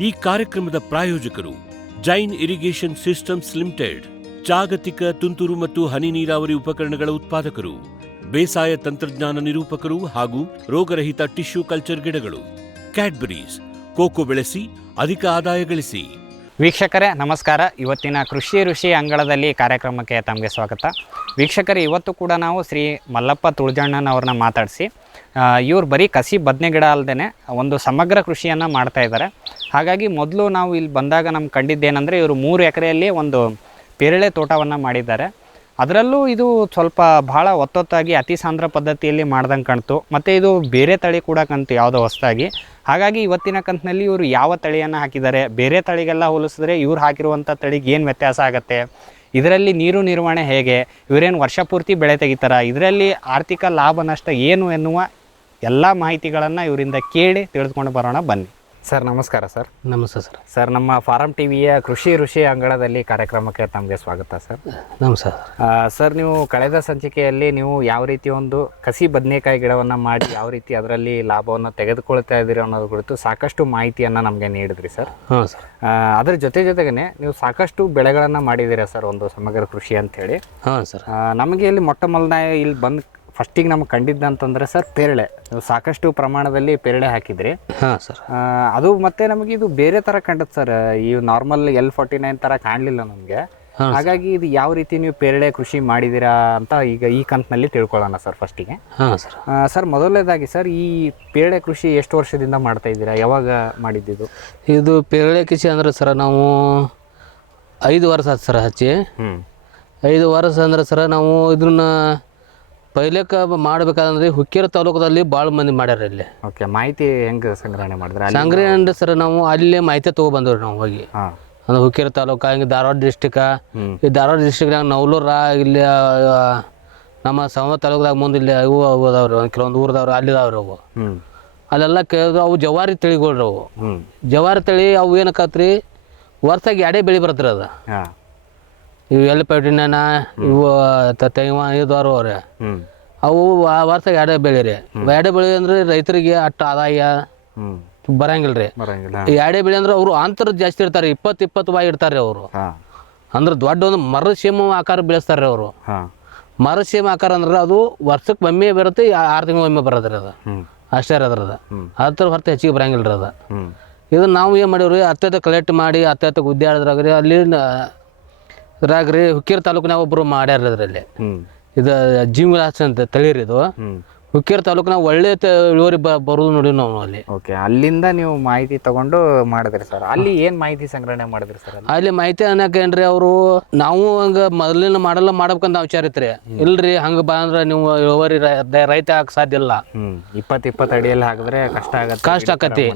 ಈ ಕಾರ್ಯಕ್ರಮದ ಪ್ರಾಯೋಜಕರು ಜೈನ್ ಇರಿಗೇಷನ್ ಸಿಸ್ಟಮ್ಸ್ ಲಿಮಿಟೆಡ್, ಜಾಗತಿಕ ತುಂತುರು ಮತ್ತು ಹನಿ ನೀರಾವರಿ ಉಪಕರಣಗಳ ಉತ್ಪಾದಕರು, ಬೇಸಾಯ ತಂತ್ರಜ್ಞಾನ ನಿರೂಪಕರು ಹಾಗೂ ರೋಗರಹಿತ ಟಿಶ್ಯೂ ಕಲ್ಚರ್ ಗಿಡಗಳು. ಕ್ಯಾಡ್ಬರೀಸ್, ಕೋಕೋ ಬೆಳೆಸಿ ಅಧಿಕ ಆದಾಯ ಗಳಿಸಿ. ವೀಕ್ಷಕರೇ ನಮಸ್ಕಾರ. ಇವತ್ತಿನ ಕೃಷಿ ಋಷಿ ಅಂಗಳದಲ್ಲಿ ಕಾರ್ಯಕ್ರಮಕ್ಕೆ ತಮಗೆ ಸ್ವಾಗತ. ವೀಕ್ಷಕರೇ, ಇವತ್ತು ಕೂಡ ನಾವು ಶ್ರೀ ಮಲ್ಲಪ್ಪ ತುಳಜಣ್ಣನವ್ರನ್ನ ಮಾತಾಡಿಸಿ ಇವ್ರು ಬರೀ ಕಸಿ ಬದನೆ ಗಿಡ ಅಲ್ಲದೆ ಒಂದು ಸಮಗ್ರ ಕೃಷಿಯನ್ನು ಮಾಡ್ತಾ ಇದ್ದಾರೆ. ಹಾಗಾಗಿ ಮೊದಲು ನಾವು ಇಲ್ಲಿ ಬಂದಾಗ ನಮ್ಗೆ ಕಂಡಿದ್ದೇನೆಂದರೆ ಇವರು 3 ಎಕರೆಯಲ್ಲಿ ಒಂದು ಪೇರಳೆ ತೋಟವನ್ನು ಮಾಡಿದ್ದಾರೆ. ಅದರಲ್ಲೂ ಇದು ಸ್ವಲ್ಪ ಭಾಳ ಒತ್ತೊತ್ತಾಗಿ ಅತಿ ಸಾಂದ್ರ ಪದ್ಧತಿಯಲ್ಲಿ ಮಾಡ್ದಂಗೆ ಕಾಣ್ತು. ಮತ್ತು ಇದು ಬೇರೆ ತಳಿ ಕೂಡ ಕಾಣ್ತು, ಯಾವುದೋ ಹೊಸದಾಗಿ. ಹಾಗಾಗಿ ಇವತ್ತಿನ ಕಂತಿನಲ್ಲಿ ಇವರು ಯಾವ ತಳಿಯನ್ನು ಹಾಕಿದ್ದಾರೆ, ಬೇರೆ ತಳಿಗೆಲ್ಲ ಹೋಲಿಸಿದ್ರೆ ಇವ್ರು ಹಾಕಿರುವಂಥ ತಳಿಗೆ ಏನು ವ್ಯತ್ಯಾಸ ಆಗುತ್ತೆ, ಇದರಲ್ಲಿ ನೀರು ನಿರ್ವಹಣೆ ಹೇಗೆ, ಇವರೇನು ವರ್ಷ ಪೂರ್ತಿ ಬೆಳೆ ತೆಗಿತಾರ, ಇದರಲ್ಲಿ ಆರ್ಥಿಕ ಲಾಭ ನಷ್ಟ ಏನು ಎನ್ನುವ ಎಲ್ಲ ಮಾಹಿತಿಗಳನ್ನು ಇವರಿಂದ ಕೇಳಿ ತಿಳಿದುಕೊಂಡು ಬರೋಣ ಬನ್ನಿ. ಸರ್ ನಮಸ್ಕಾರ. ಸರ್ ನಮಸ್ತೆ ಸರ್. ಸರ್, ನಮ್ಮ ಫಾರಂ ಟಿವಿಯ ಕೃಷಿ ಋಷಿ ಅಂಗಳದಲ್ಲಿ ಕಾರ್ಯಕ್ರಮಕ್ಕೆ ತಮಗೆ ಸ್ವಾಗತ ಸರ್. ನಮಸ್ಕಾರ ಸರ್, ನೀವು ಕಳೆದ ಸಂಚಿಕೆಯಲ್ಲಿ ನೀವು ಯಾವ ರೀತಿ ಒಂದು ಕಸಿ ಬದನೆಕಾಯಿ ಗಿಡವನ್ನು ಮಾಡಿ ಯಾವ ರೀತಿ ಅದರಲ್ಲಿ ಲಾಭವನ್ನು ತೆಗೆದುಕೊಳ್ತಾ ಇದ್ದೀರಿ ಅನ್ನೋದ್ರ ಕುರಿತು ಸಾಕಷ್ಟು ಮಾಹಿತಿಯನ್ನು ನಮಗೆ ನೀಡಿದ್ರಿ ಸರ್. ಹಾಂ ಸರ್. ಅದ್ರ ಜೊತೆಗೇ ನೀವು ಸಾಕಷ್ಟು ಬೆಳೆಗಳನ್ನು ಮಾಡಿದ್ದೀರಾ ಸರ್, ಒಂದು ಸಮಗ್ರ ಕೃಷಿ ಅಂಥೇಳಿ. ಹಾಂ ಸರ್. ನಮಗೆ ಇಲ್ಲಿ ಮೊಟ್ಟ ಮೊದಲನೇ ಇಲ್ಲಿ ಬಂದು ಫಸ್ಟಿಗೆ ನಮ್ಗೆ ಕಂಡಿದ್ದಂತಂದರೆ ಸರ್ ಪೇರಳೆ, ನೀವು ಸಾಕಷ್ಟು ಪ್ರಮಾಣದಲ್ಲಿ ಪೇರಳೆ ಹಾಕಿದ್ರಿ. ಹಾಂ ಸರ್. ಅದು ಮತ್ತೆ ನಮಗೆ ಇದು ಬೇರೆ ಥರ ಕಂಡದ್ದು ಸರ್, ಈ ನಾರ್ಮಲ್ L49 ಥರ ಕಾಣಲಿಲ್ಲ ನಮಗೆ. ಹಾಗಾಗಿ ಇದು ಯಾವ ರೀತಿ ನೀವು ಪೇರಳೆ ಕೃಷಿ ಮಾಡಿದ್ದೀರಾ ಅಂತ ಈಗ ಈ ಕಂತಿನಲ್ಲಿ ತಿಳ್ಕೊಳ್ಳೋಣ ಸರ್ ಫಸ್ಟಿಗೆ. ಹಾಂ ಸರ್. ಸರ್, ಮೊದಲನೇದಾಗಿ ಸರ್, ಈ ಪೇರಳೆ ಕೃಷಿ ಎಷ್ಟು ವರ್ಷದಿಂದ ಮಾಡ್ತಾ ಇದ್ದೀರಾ, ಯಾವಾಗ ಮಾಡಿದ್ದು? ಇದು ಪೇರಳೆ ಕೃಷಿ ಅಂದ್ರೆ ಸರ್ ನಾವು 5 ವರ್ಷ ಆಯ್ತು ಸರ್ ಹಚ್ಚಿ. 5 ವರ್ಷ ಅಂದ್ರೆ ಸರ್ ನಾವು ಇದನ್ನ ಪೈಲಕ್ಕೆ ಮಾಡ್ಬೇಕಾದ್ರೆ ಹುಕ್ಕೇರಿ ತಾಲೂಕದಲ್ಲಿ ಭಾಳ ಮಂದಿ ಮಾಡ್ಯಾರ ಇಲ್ಲಿ. ಓಕೆ, ಮಾಹಿತಿ ಹೆಂಗೆ ಸಂಗ್ರಹಣೆ ಮಾಡಿದ್ರೆ? ಸಂಗ್ರಹಣೆ ಅಂದ್ರೆ ಸರ್ ನಾವು ಅಲ್ಲೇ ಮಾಹಿತಿ ತೊಗೊಬಂದವ್ರಿ ನಾವು ಹೋಗಿ. ಅಂದ್ರೆ ಹುಕ್ಕೇರಿ ತಾಲೂಕು, ಹಿಂಗೆ ಧಾರವಾಡ ಡಿಸ್ಟಿಕ್, ಈ ಧಾರವಾಡ ಡಿಸ್ಟಿಕ್ನಾಗ ನವಲೂರ, ಇಲ್ಲಿ ನಮ್ಮ ಸಮ ತಾಲೂಕದಾಗ ಮುಂದೆ ಇಲ್ಲಿ ಇವು ಅದಾವ್ರಿ, ಒಂದು ಕೆಲವೊಂದು ಊರದವ್ರು ಅಲ್ಲಿದಾವ್ರಿ. ಅವು ಅಲ್ಲೆಲ್ಲ ಕೇಳಿದ್ರು. ಅವು ಜವಾರಿ ತಳಿಗಳ್ರಿ. ಅವು ಜವಾರಿ ತಳಿ ಅವು ಏನಕ್ಕತ್ರಿ, ವರ್ಷಾಗ 2 ಬೆಳೆ ಬರ್ತರಿ. ಅದು ಇವು L49 ಇವು ತೈವ ಇದಾರು ಅವ್ರೆ. ಅವು ವರ್ಷಾಗ 2 ಬೆಳೆ ರೀ. 2 ಬೆಳೆ ಅಂದ್ರೆ ರೈತರಿಗೆ ಅಷ್ಟು ಆದಾಯ ಬರಂಗಿಲ್ಲ ರೀ. 2 ಬೆಳೆ ಅಂದ್ರೆ ಅವರು ಅಂತರ ಜಾಸ್ತಿ ಇರ್ತಾರೆ, 20 ಬಾಯಿ ಇಡ್ತಾರೆ ಅವರು. ಅಂದ್ರೆ ದೊಡ್ಡ ಒಂದು ಮರಸೀಮ ಆಕಾರ ಬೆಳೆಸ್ತಾರೆ ಅವರು. ಮರಸೀಮ ಆಕಾರ ಅಂದ್ರೆ ಅದು ವರ್ಷಕ್ಕೆ ಒಮ್ಮೆ ಬರುತ್ತೆ, 6 ತಿಂಗಳು ಒಮ್ಮೆ ಬರೋದ್ರಿ. ಅದು ಅಷ್ಟೇ ರೀ ಅದ್ರದ. ಅದ್ರ ಹೊರತು ಹೆಚ್ಚಿಗೆ ಬರಂಗಿಲ್ಲ ರೀ. ಅದು ಇದನ್ನ ನಾವು ಏನು ಮಾಡೀವ್ರಿ, ಅತ್ಯಂತ ಕಲೆಕ್ಟ್ ಮಾಡಿ ಅತ್ಯಂತ ಗುದ್ದಾಡಿದ್ರಾಗ್ರಿ ಅಲ್ಲಿ ಇದ್ರಾಗ್ರಿ ಹುಕ್ಕೇರಿ ತಾಲೂಕಿನಾಗ ಒಬ್ಬರು ಮಾಡ್ಯಾರ. ಅದರಲ್ಲಿ ಇದು ಜೀವರಾಜ್ ಅಂತ ತಳಿರಿ. ಇದು ಹುಕ್ಕೇರಿ ತಾಲೂಕಿನಾಗ ಒಳ್ಳೆ ಇಳುವರಿ ಬರೋದು ನೋಡಿ ನಾವು ಅಲ್ಲಿ. ಓಕೆ, ಅಲ್ಲಿಂದ ನೀವು ಮಾಹಿತಿ ತಗೊಂಡು ಮಾಡಿದ್ರಿ ಸರ್. ಅಲ್ಲಿ ಏನು ಮಾಹಿತಿ ಸಂಗ್ರಹಣೆ ಮಾಡಿದ್ರಿ ಸರ್? ಅಲ್ಲಿ ಮಾಹಿತಿ ಅನ್ನಕೇನ್ರಿ, ಅವರು ನಾವು ಹಂಗೆ ಮೊದಲಿನ ಮಾಡ್ಬೇಕಂತ ವಿಚಾರ ಇತ್ರಿ. ಇಲ್ರಿ ಹಂಗೆ ಬಾ ಅಂದ್ರೆ ನೀವು ಇಳುವರಿ ರೈತ ಹಾಕಿ ಸಾಧ್ಯ ಇಲ್ಲ. 20 ಅಡಿಯಲ್ಲಿ ಹಾಕಿದ್ರೆ ಕಷ್ಟ ಆಕತಿ.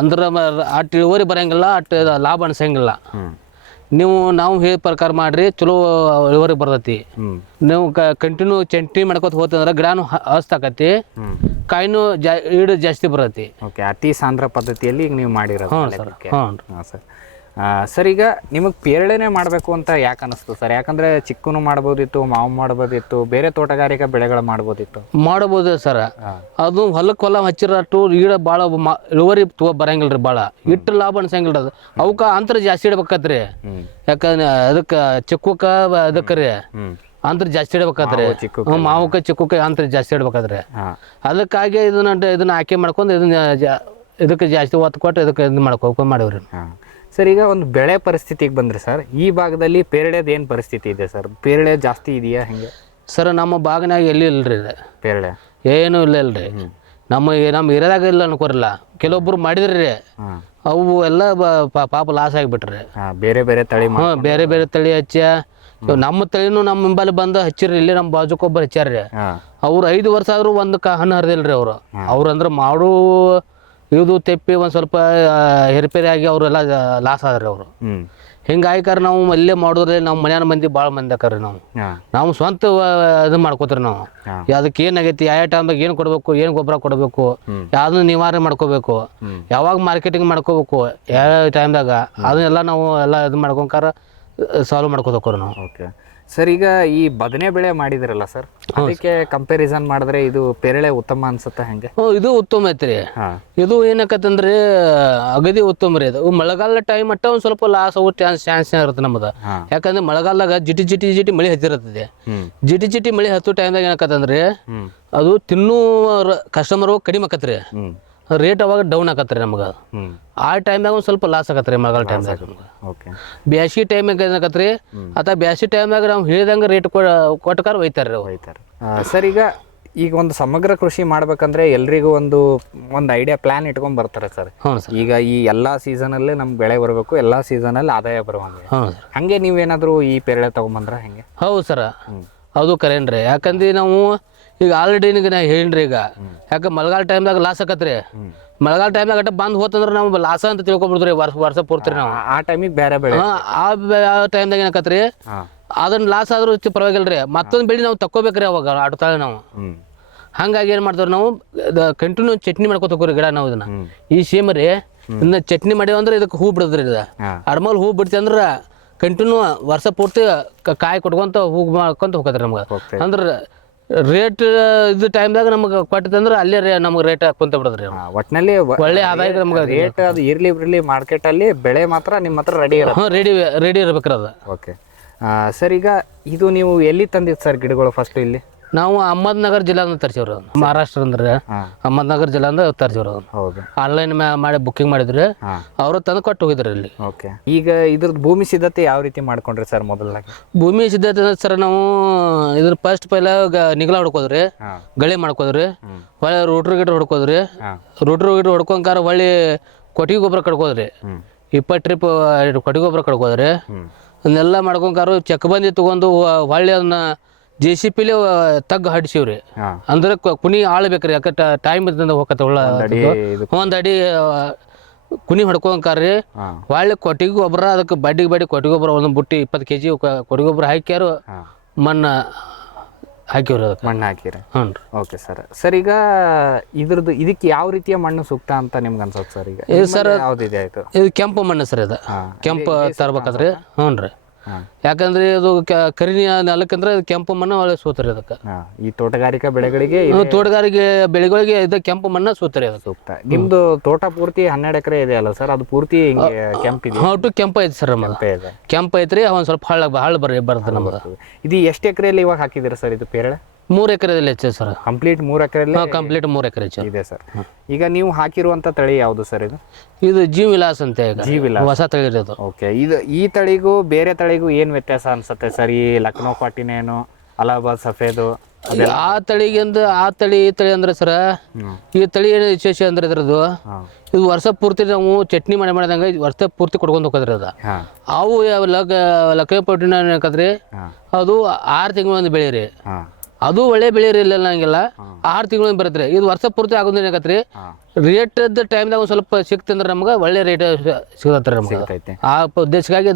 ಅಂದ್ರೆ ಅಷ್ಟು ಇಳುವರಿ ಬರಂಗಿಲ್ಲ, ಅಷ್ಟು ಲಾಭ ಅನ್ಸಂಗಿಲ್ಲ. ನಾವು ಹೇಳಿದ ಪ್ರಕಾರ ಮಾಡ್ರಿ, ಚಲೋ ಇಳುವರಿ ಬರ್ತೈತಿ. ನೀವು ಕಂಟಿನ್ಯೂ ಚೆಂಟಿ ಮಾಡ್ಕೊತ ಹೋತಂದ್ರೆ ಗಿಡನೂ ಹಸ್ತಾಕತಿ, ಕಾಯಿನೂ ಈಡು ಜಾಸ್ತಿ ಬರ್ತೈತಿ. ಓಕೆ, ಅತಿ ಸಾಂದ್ರ ಪದ್ಧತಿಯಲ್ಲಿ ಈಗ ನೀವು ಮಾಡಿರೋದು. ಹಾಂ ಸರ್. ಹಾಂ ಸರ್. ಸರ್, ಈಗ ನಿಮಗೆ ಪೇರಳೆನೇ ಮಾಡಬೇಕು ಅಂತ ಯಾಕೆ ಅನಿಸ್ತು ಸರ್? ಯಾಕಂದರೆ ಚಿಕ್ಕೂ ಮಾಡ್ಬೋದಿತ್ತು, ಮಾವು ಮಾಡ್ಬೋದಿತ್ತು, ಬೇರೆ ತೋಟಗಾರಿಕಾ ಬೆಳೆಗಳು ಮಾಡ್ಬೋದಿತ್ತು. ಮಾಡ್ಬೋದು ಸರ್. ಅದು ಹೊಲ ಹಚ್ಚಿರಟ್ಟು ಈಡ ಭಾಳ ಇಳುವರಿ ಬರಂಗಿಲ್ಲ ರೀ. ಭಾಳ ಇಟ್ಟು ಲಾಭ ಅನ್ಸಂಗಿಲ್ಲ. ಅದು ಅವಕ್ಕೆ ಅಂತರ ಜಾಸ್ತಿ ಇಡ್ಬೇಕತ್ರಿ. ಯಾಕಂದ್ರೆ ಅದಕ್ಕೆ ಚಿಕ್ಕಕ್ಕೆ ಅದಕ್ಕೆ ರೀ ಅಂತರ ಜಾಸ್ತಿ ಇಡ್ಬೇಕಾದ್ರೆ, ಮಾವಕ್ಕೆ ಚಿಕ್ಕಕ್ಕೆ ಅಂತರ ಜಾಸ್ತಿ ಇಡ್ಬೇಕಾದ್ರೆ, ಅದಕ್ಕಾಗಿ ಇದನ್ನ ಆಯ್ಕೆ ಮಾಡ್ಕೊಂಡು ಇದಕ್ಕೆ ಜಾಸ್ತಿ ಒತ್ತು ಕೊಟ್ಟು ಇದಕ್ಕೆ ಇದು ಮಾಡ್ಕೊಂಡು ಮಾಡಿವ್ರಿ. ಸರ್, ಈಗ ಒಂದು ಬೆಳೆ ಪರಿಸ್ಥಿತಿಗೆ ಬಂದ್ರಿ ಸರ್, ಈ ಭಾಗದಲ್ಲಿ ಪೇರಳೆದು ಏನು ಪರಿಸ್ಥಿತಿ ಇದೆ ಸರ್? ಪೇರಳೆ ಜಾಸ್ತಿ ಇದೆಯಾ ಹೆಂಗೆ ಸರ್? ನಮ್ಮ ಭಾಗನಾಗ ಎಲ್ಲಿ ಇಲ್ರಿ ಪೇರಳೆ, ಏನೂ ಇಲ್ರಿ. ನಮ್ಮ ಇರೋದಾಗ ಇಲ್ಲ ಅನ್ಕೋರಿಲ್ಲ. ಕೆಲವೊಬ್ರು ಮಾಡಿದ್ರಿ, ಅವು ಎಲ್ಲ ಪಾಪ ಲಾಸ್ ಆಗಿಬಿಟ್ರಿ. ಬೇರೆ ಬೇರೆ ತಳಿ. ಬೇರೆ ಬೇರೆ ತಳಿ ಹಚ್ಚ. ನಮ್ಮ ತಳಿನೂ ನಮ್ಮ ಹಿಂಬಲ್ಲಿ ಬಂದು ಹಚ್ಚಿರಿ. ಇಲ್ಲಿ ನಮ್ಮ ಬಾಜುಕೊಬ್ಬರು ಹಚ್ಚಾರ್ರಿ. ಅವ್ರು 5 ವರ್ಷ ಆದ್ರೂ ಒಂದು ಹಣ್ಣು ಹರಿದಿಲ್ರಿ. ಅವ್ರು ಅಂದ್ರೆ ಮಾಡು ಇದು ತೆಪ್ಪಿ ಒಂದು ಸ್ವಲ್ಪ ಹೆರಿಪೇರಿ ಆಗಿ ಅವರೆಲ್ಲ ಲಾಸ್ ಆದ್ರಿ. ಅವರು ಹಿಂಗಾಯ್ಕಾರ ನಾವು ಅಲ್ಲೇ ಮಾಡಿದ್ರೆ ನಮ್ಮ ಮನ್ಯಾನ ಮಂದಿ ಭಾಳ ಮಂದಿ ಆಕಾರಿ. ನಾವು ಸ್ವಂತ ಇದು ಮಾಡ್ಕೋತೀರಿ. ನಾವು ಅದಕ್ಕೆ ಏನಾಗೈತಿ, ಯಾವ ಟೈಮ್ದಾಗ ಏನು ಕೊಡಬೇಕು, ಏನು ಗೊಬ್ಬರ ಕೊಡಬೇಕು, ಯಾವ್ದನ್ನ ನಿವಾರಣೆ ಮಾಡ್ಕೋಬೇಕು, ಯಾವಾಗ ಮಾರ್ಕೆಟಿಂಗ್ ಮಾಡ್ಕೋಬೇಕು, ಯಾವ ಟೈಮ್ದಾಗ ಅದನ್ನೆಲ್ಲ ನಾವು ಎಲ್ಲ ಇದು ಮಾಡ್ಕೊಂಕಾರ ಸಾಲ್ವ್ ಮಾಡ್ಕೋತೀವಿ ನಾವು. ಓಕೆ, ಸರ್ ಈಗ ಈ ಬದನೆ ಬೆಳೆ ಮಾಡಿದ್ರಲ್ಲ ಸರ್, ಅದಕ್ಕೆ ಕಂಪ್ಯಾರಿಸನ್ ಮಾಡಿದ್ರೆ ಇದು ಪೇರಳೆ ಉತ್ತಮ ಅನ್ಸುತ್ತೆ ಹೆಂಗೆ? ಇದು ಉತ್ತಮ ಐತ್ರಿ. ಇದು ಏನಕ್ಕಂತಂದ್ರೆ ಅಗದಿ ಉತ್ತಮ ರೀ. ಅದು ಮಳೆಗಾಲ ಟೈಮ್ ಅಟ್ಟ ಒಂದ್ ಸ್ವಲ್ಪ ಲಾಸ್ ಆಗೋ ಚಾನ್ಸ್ ಇರುತ್ತೆ ನಮ್ದು. ಯಾಕಂದ್ರೆ ಮಳೆಗಾಲದಾಗ ಜಿಟಿ ಮಳೆ ಹತ್ತಿರತ್ತದೆ. ಜಿಟಿ ಮಳೆ ಹತ್ತೋ ಟೈಮ್ದಾಗ ಏನಕ್ಕಂತಂದ್ರೆ ಅದು ತಿನ್ನೋ ಕಸ್ಟಮರ್ ಕಡಿಮೆ ಆಕತ್ರಿ, ರೇಟ್ ಅವಾಗ ಡೌನ್ ಆಕತ್ರಿ ನಮ್ಗೆ. ಆ ಟೈಮ್ದಾಗ ಒಂದು ಸ್ವಲ್ಪ ಲಾಸ್ ಆಗತ್ರಿ ಮಳೆಗಾಲ ಟೈಮ್ದಾಗ. ಬ್ಯಾಸಿಗೆ ಟೈಮ್ದಾಗ ಏನಾಕತ್ರಿ ಅಥವಾ ಬ್ಯಾಸಿಗೆ ಟೈಮ್ದಾಗ ನಾವು ಹೇಳಿದಂಗೆ ರೇಟ್ ಕೊಟ್ಟಾರ ಒಯ್ತಾರೆ ರೀ ಒಯ್ತಾರೆ. ಸರ್ ಈಗ ಒಂದು ಸಮಗ್ರ ಕೃಷಿ ಮಾಡ್ಬೇಕಂದ್ರೆ ಎಲ್ರಿಗೂ ಒಂದು ಐಡಿಯಾ ಪ್ಲಾನ್ ಇಟ್ಕೊಂಡ್ ಬರ್ತಾರೆ ಸರ್. ಈಗ ಈ ಎಲ್ಲಾ ಸೀಸನ್ ಅಲ್ಲಿ ನಮ್ಗೆ ಬೆಳೆ ಬರಬೇಕು, ಎಲ್ಲಾ ಸೀಸನ್ ಅಲ್ಲಿ ಆದಾಯ ಬರುವಂಗೆ. ಹಂಗೆ ನೀವೇನಾದ್ರು ಈ ಪೇರಳೆ ತಗೊಂಬಂದ್ರ ಹೆಂಗೆ? ಹೌದು ಸರ್, ಅದು ಕರೇನ್ರಿ. ಯಾಕಂದ್ರೆ ನಾವು ಈಗ ಆಲ್ರೆಡಿ ನಾ ಹೇಳಿನ್ರಿ, ಈಗ ಯಾಕೆ ಮಳೆಗಾಲ ಟೈಮ್ದಾಗ ಲಾಸ್ ಆಕತ್ರಿ. ಮಳೆಗಾಲ ಟೈಮ್ದಾಗ ಅಟ್ಟ ಬಂದ್ ಹೋತಂದ್ರೆ ನಾವು ಲಾಸ ಅಂತ ತಿಳ್ಕೊಬಿಡ್ತೀವಿ ವರ್ಷ ಪೂರ್ತಿ ನಾವು. ಆ ಟೈಮಿಗೆ ಬೇರೆ ಬೆಳೆ, ಆ ಟೈಮ್ದಾಗ ಏನಾಕತ್ರಿ ಅದನ್ನ ಲಾಸ್ ಆದ್ರೂ ಪರವಾಗಿಲ್ರಿ, ಮತ್ತೊಂದು ಬೆಳೆ ನಾವು ತಕ್ಕೋಬೇಕ್ರಿ ಅವಾಗ ಆಡ್ತಾಳೆ ನಾವು. ಹಂಗಾಗಿ ಏನ್ ಮಾಡ್ತಾರ ನಾವು ಕಂಟಿನ್ಯೂ ಚಟ್ನಿ ಮಾಡ್ಕೊತ ಹೋಗ್ರಿ ಗಿಡ ನಾವು. ಇದನ್ನ ಈ ಸೀಮರಿ ಇದನ್ನ ಚಟ್ನಿ ಮಾಡಿವ ಅಂದ್ರೆ ಇದಕ್ಕೆ ಹೂ ಬಿಡದ್ರಿ. ಇದು ಅಡ್ಮಲ್ ಹೂ ಬಿಡ್ತಿ ಅಂದ್ರ ಕಂಟಿನ್ಯೂ ವರ್ಷ ಪೂರ್ತಿ ಕಾಯಿ ಕೊಟ್ಕೊಂತ ಹೂ ಮಾಡ್ಕೊಂತ ಹೋಗತ್ರಿ ನಮ್ಗೆ. ಅಂದ್ರ ರೇಟ್ ಇದು ಟೈಮ್ದಾಗ ನಮ್ಗೆ ಕೊಟ್ಟಿತ್ತಂದ್ರೆ ಅಲ್ಲೇ ನಮ್ಗೆ ರೇಟ್ ಕುಂತ ಬಿಡದ್ರಿ. ಒಟ್ಟಿನಲ್ಲಿ ಒಳ್ಳೆ ಆದಾಯ ನಮ್ಗೆ. ರೇಟ್ ಅದು ಇರ್ಲಿ ಬಿರ್ಲಿ ಮಾರ್ಕೆಟ್ ಅಲ್ಲಿ ಬೆಳೆ ಮಾತ್ರ ನಿಮ್ಮ ಹತ್ರ ರೆಡಿ ಇರ್ಬೇಕ್ರಿ ಅದು. ಓಕೆ ಸರ್, ಈಗ ಇದು ನೀವು ಎಲ್ಲಿ ತಂದಿದ್ದು ಸರ್ ಗಿಡಗಳು ಫಸ್ಟ್? ಇಲ್ಲಿ ನಾವು ಅಹಮದ್ನಗರ್ ಜಿಲ್ಲಾ ಅಂತ ತರ್ಸಿವ್ರಿ, ಮಹಾರಾಷ್ಟ್ರ ಅಂದ್ರೆ ಅಹಮದ್ನಗರ್ ಜಿಲ್ಲಾ ಅಂತ ತರ್ಸಿವ್ರಿ. ಹೌದು, ಆನ್ಲೈನ್ ಮಾಡಿ ಬುಕ್ಕಿಂಗ್ ಮಾಡಿದ್ರಿ, ಅವರು ತಂದು ಕೊಟ್ಟು ಹೋಗಿದ್ರಿ ಇಲ್ಲಿ. ಓಕೆ, ಈಗ ಇದ್ರದ್ದು ಭೂಮಿ ಸಿದ್ಧತೆ ಯಾವ ರೀತಿ ಮಾಡ್ಕೊಂಡ್ರಿ ಸರ್? ಮೊದಲಾಗಿ ಭೂಮಿ ಸಿದ್ಧತೆ ಸರ್ ನಾವು ಇದ್ರ ಫಸ್ಟ್ ಪೈಲ ನಿಗಲ ಹೊಡ್ಕೋದ್ರಿ, ಗಳಿ ಮಾಡ್ಕೋದ್ರಿ, ಹೊಳ್ಳಿ ರೋಟ್ರಿ ಗಿಡ ಹೊಡ್ಕೋದ್ರಿ, ರೋಟ್ರಿ ಗಿಡ ಹೊಡ್ಕೊಂಡ್ಕಾರ ಹೊಳ್ಳಿ ಕೊಟ್ಟಿಗೆ ಗೊಬ್ಬರ ಕಡ್ಕೋದ್ರಿ, 20 ಟ್ರಿಪ್ ಕೊಟ್ಟಿಗೆ ಗೊಬ್ಬರ ಕಡ್ಕೋದ್ರಿ. ಅದನ್ನೆಲ್ಲ ಮಾಡ್ಕೊಂಡ್ಕಾರು ಚೆಕ್ ಬಂದಿ ತಗೊಂಡು ಹೊಳ್ಳಿ ಅದನ್ನ JCP ತಗ್ಗ ಹಡ್ಸಿವ್ರಿ. ಅಂದ್ರೆ ಕುನಿ ಆಳ್ಬೇಕ್ರಿ, ಯಾಕೆ ಟೈಮ್ ಇರ್ತಂದ ಹೋಗತ್ತೆ. ಒಂದ್ ಅಡಿ ಕುನಿ ಹೊಡ್ಕೊಂಡ್ರಿ, ಹೊಳ್ಳಿ ಕೊಟ್ಟಿಗೆ ಗೊಬ್ಬರ ಅದಕ್ಕೆ ಬಡ್ಡಿ ಕೊಟ್ಟಿಗೆ ಗೊಬ್ಬರ ಒಂದೊಂದು ಬುಟ್ಟಿ 20 kg ಕೊಟ್ಟಿಗೆ ಗೊಬ್ಬರ ಹಾಕ್ಯಾರು, ಮಣ್ಣು ಹಾಕಿವ್ರಿ, ಅದಕ್ಕೆ ಮಣ್ಣು ಹಾಕಿರಿ. ಹ್ಞೂ. ಓಕೆ ಸರ್, ಈಗ ಇದಕ್ಕೆ ಯಾವ ರೀತಿಯ ಮಣ್ಣು ಸೂಕ್ತ ಅಂತ ನಿಮ್ಗೆ ಅನ್ಸುತ್ತೆ ಸರ್? ಈಗ ಸರ್ ಯಾವ್ದಿದೆ ಆಯ್ತು? ಇದು ಕೆಂಪು ಮಣ್ಣು ಸರ್, ಇದು ಕೆಂಪು ತರ್ಬೇಕಾದ್ರಿ. ಹ್ಞೂ ರೀ, ಯಾಕಂದ್ರೆ ಇದು ಕರಿ ನೆಲಕ್ಕಂದ್ರೆ ಕೆಂಪು ಮಣ್ಣು ಒಳ್ಳೆ ಸೂತ್ರಿ ಅದಕ್ಕೆ. ಈ ತೋಟಗಾರಿಕಾ ಬೆಳೆಗಳಿಗೆ, ತೋಟಗಾರಿಕೆ ಬೆಳೆಗಳಿಗೆ ಇದು ಕೆಂಪು ಮಣ್ಣು ಸೂತ್ರಿ ಅದು ಸೂಕ್ತ. ನಿಮ್ದು ತೋಟ ಪೂರ್ತಿ 12 ಎಕರೆ ಇದೆ ಅಲ್ಲ ಸರ್? ಅದು ಪೂರ್ತಿ ಕೆಂಪಿದೆ? ಒಟ್ಟು ಕೆಂಪು ಐತಿ ಸರ್, ನಮ್ಮದು ಕೆಂಪು ಐತ್ರಿ. ಒಂದ್ ಸ್ವಲ್ಪ ಹಳ್ಳ ಬರ್ತದೆ ನಮ್ದು. ಇದು ಎಷ್ಟು ಎಕರೆಯಲ್ಲಿ ಇವಾಗ ಹಾಕಿದಿರ ಸರ್ ಇದು ಪೇರಳೆ? 3 ಎಕರೆದಲ್ಲಿ ಹೆಚ್ಚು ಸರ್. ಕಂಪ್ಲೀಟ್ 3 ಎಕರೆಯಲ್ಲಿ? ಕಂಪ್ಲೀಟ್ 3 ಎಕರೆ ಇದೆ ಸರ್. ಈಗ ನೀವು ಹಾಕಿರುವಂತ ತಳಿ ಯಾವುದು ಸರ್ ಇದು? ಇದು ಜೀವ್ ವಿಲಾಸ್ ಅಂತ, ಹೊಸ ತಳಿ ಇರೋದು. ಓಕೆ, ಈ ತಳಿಗೂ ಬೇರೆ ತಳಿಗೂ ಏನ್ ವ್ಯತ್ಯಾಸ ಅನ್ಸುತ್ತೆ ಸರ್? ಈ ಲಕ್ನೋ ಪಾಟಿನೇನು, ಅಲಹಾಬಾದ್ ಸಫೇದು, ಆ ತಳಿಗಿಂದ ಆ ತಳಿ ಈ ತಳಿ ಅಂದ್ರೆ ಸರ, ಈ ತಳಿ ಏನು ವಿಶೇಷ ಅಂದ್ರೆ ಇದ್ರದ್ದು ಇದು ವರ್ಷ ಪೂರ್ತಿ ನಾವು ಚಟ್ನಿ ಮಾಡಿದಂಗೆ ವರ್ಷ ಪೂರ್ತಿ ಕೊಡ್ಕೊಂಡು ಹೋಗೋದ್ರಿ. ಅದ ಅವು ಲಕ್ನೋ ಪಾಟಿನ ಏನಕತ್ರಿ, ಅದು 6 ತಿಂಗಳು ಒಂದು ಬೆಳೆ ರೀ. ಅದು ಒಳ್ಳೆ ಬೆಳೆ ಇರಲಿಲ್ಲ ನಂಗೆಲ್ಲ, 6 ತಿಂಗಳು ಬರತ್ರಿ. ಇದು ವರ್ಷ ಪೂರ್ತಿ ಆಗೋದು ಏನಾಗತ್ರಿ, ರೇಟ್ ಟೈಮ್ದಾಗ ಒಂದು ಸ್ವಲ್ಪ ಸಿಕ್ತಂದ್ರೆ ನಮ್ಗೆ ಒಳ್ಳೆ ರೇಟ್ ಸಿಗತ್ರಿ ನಮ್ಗೆ. ಆ ಉದ್ದೇಶಕ್ಕಾಗಿ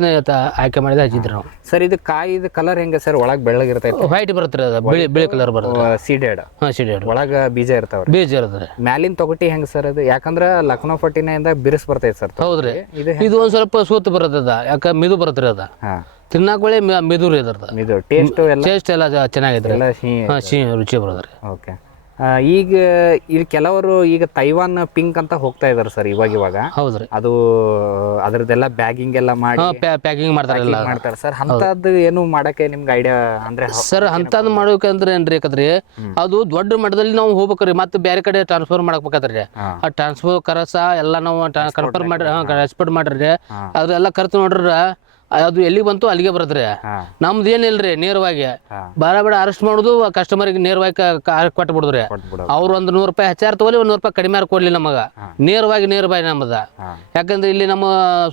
ಆಯ್ಕೆ ಮಾಡಿದ ಹಚ್ಚಿದ್ರಿ ನಾವು. ಸರ್, ಇದು ಕಾಯಿದ ಕಲರ್ ಹೆಂಗೆ ಸರ್? ಒಳಗೆ ಬೆಳ್ಳಗಿರ್ತೈತೆ, ವೈಟ್ ಬರುತ್ತೆ, ಬಿಳಿ ಕಲರ್ ಬರುತ್ತೆ. ಸೀಡೆಡ್? ಸೀಡೆಡ್, ಒಳಗ ಬೀಜ ಇರ್ತಾವ? ಬೀಜ ಇರ್ತದೆ. ಮ್ಯಾಲಿನ ತೊಗಟಿ ಹೆಂಗ್ ಸರ್ ಅದು? ಯಾಕಂದ್ರೆ ಲಕ್ನೋ ಪಟ್ಟಿನಿಂದ ಬಿರುಸ್ ಬರ್ತೈತೆ ಸರ್. ಹೌದ್ರಿ, ಇದು ಒಂದ್ ಸ್ವಲ್ಪ ಸೂತ್ ಬರ್ತದ, ಯಾಕ ಮಿದು ಬರತ್ರಿ ಅದ. ತಿನ್ನಾಕ ಒಳ್ಳೆ ಮಿದು ರೀ ಅದ್ರದ್ದು. ಟೇಸ್ಟ್ ಎಲ್ಲ ಚೆನ್ನಾಗಿದ್ರಿ, ಸಿಹಿ ರುಚಿ ಬರೋದ್ರಿ. ಓಕೆ, ಈಗ ಇಲ್ಲಿ ಕೆಲವರು ಈಗ ತೈವಾನ್ ಪಿಂಕ್ ಅಂತ ಹೋಗ್ತಾ ಇದಾರೆ ಸರ್ ಇವಾಗ. ಹೌದ್ರಿ, ಅದು ಅದ್ರದ್ದೆಲ್ಲ ಬ್ಯಾಗಿಂಗ್ ಎಲ್ಲ ಮಾಡಿ ಪ್ಯಾಕಿಂಗ್ ಮಾಡ್ತಾರೆ ಸರ್. ಅಂತದ್ದು ಏನು ಮಾಡಕ್ಕೆ ನಿಮ್ಗೆ ಐಡಿಯಾ ಅಂದ್ರೆ? ಸರ್, ಅಂತದ್ ಮಾಡ್ಬೇಕಂದ್ರೆ ಏನ್ರಿ, ಯಾಕಂದ್ರಿ ಅದು ದೊಡ್ಡ ಮಟ್ಟದಲ್ಲಿ ನಾವು ಹೋಗ್ಬೇಕ್ರಿ, ಮತ್ತೆ ಬೇರೆ ಕಡೆ ಟ್ರಾನ್ಸ್ಫರ್ ಮಾಡಬೇಕಾದ್ರಿ. ಆ ಟ್ರಾನ್ಸ್ಫರ್ ಖರ್ಚ ಎಲ್ಲ ನಾವು ಕನ್ಫರ್ಮ್ ಮಾಡ್ರಿ, ಎಕ್ಸ್ಪೋರ್ಟ್ ಮಾಡ್ರಿ, ಅದೆಲ್ಲ ಖರ್ಚು ನೋಡ್ರ ಅದು ಎಲ್ಲಿ ಬಂತು ಅಲ್ಲಿಗೆ ಬರತ್ರಿ. ನಮ್ದು ಏನಿಲ್ರಿ, ನೇರವಾಗಿ ಬೇಡ ಅರೆಸ್ಟ್ ಮಾಡುದು, ಕಸ್ಟಮರ್ಗೆ ನೇರವಾಗಿ ಕೊಟ್ಟು ಬಿಡುದ್ರಿ. ಅವ್ರು ಒಂದು 100 ರೂಪಾಯಿ ಹೆಚ್ಚಾರು ತಗೊಳ್ಳಿ, ಒಂದು 100 ರೂಪಾಯಿ ಕಡಿಮೆ ಕೊಡ್ಲಿ ನಮಗ, ನೇರವಾಗಿ ನಮ್ಮದ. ಯಾಕಂದ್ರೆ ಇಲ್ಲಿ ನಮ್ಮ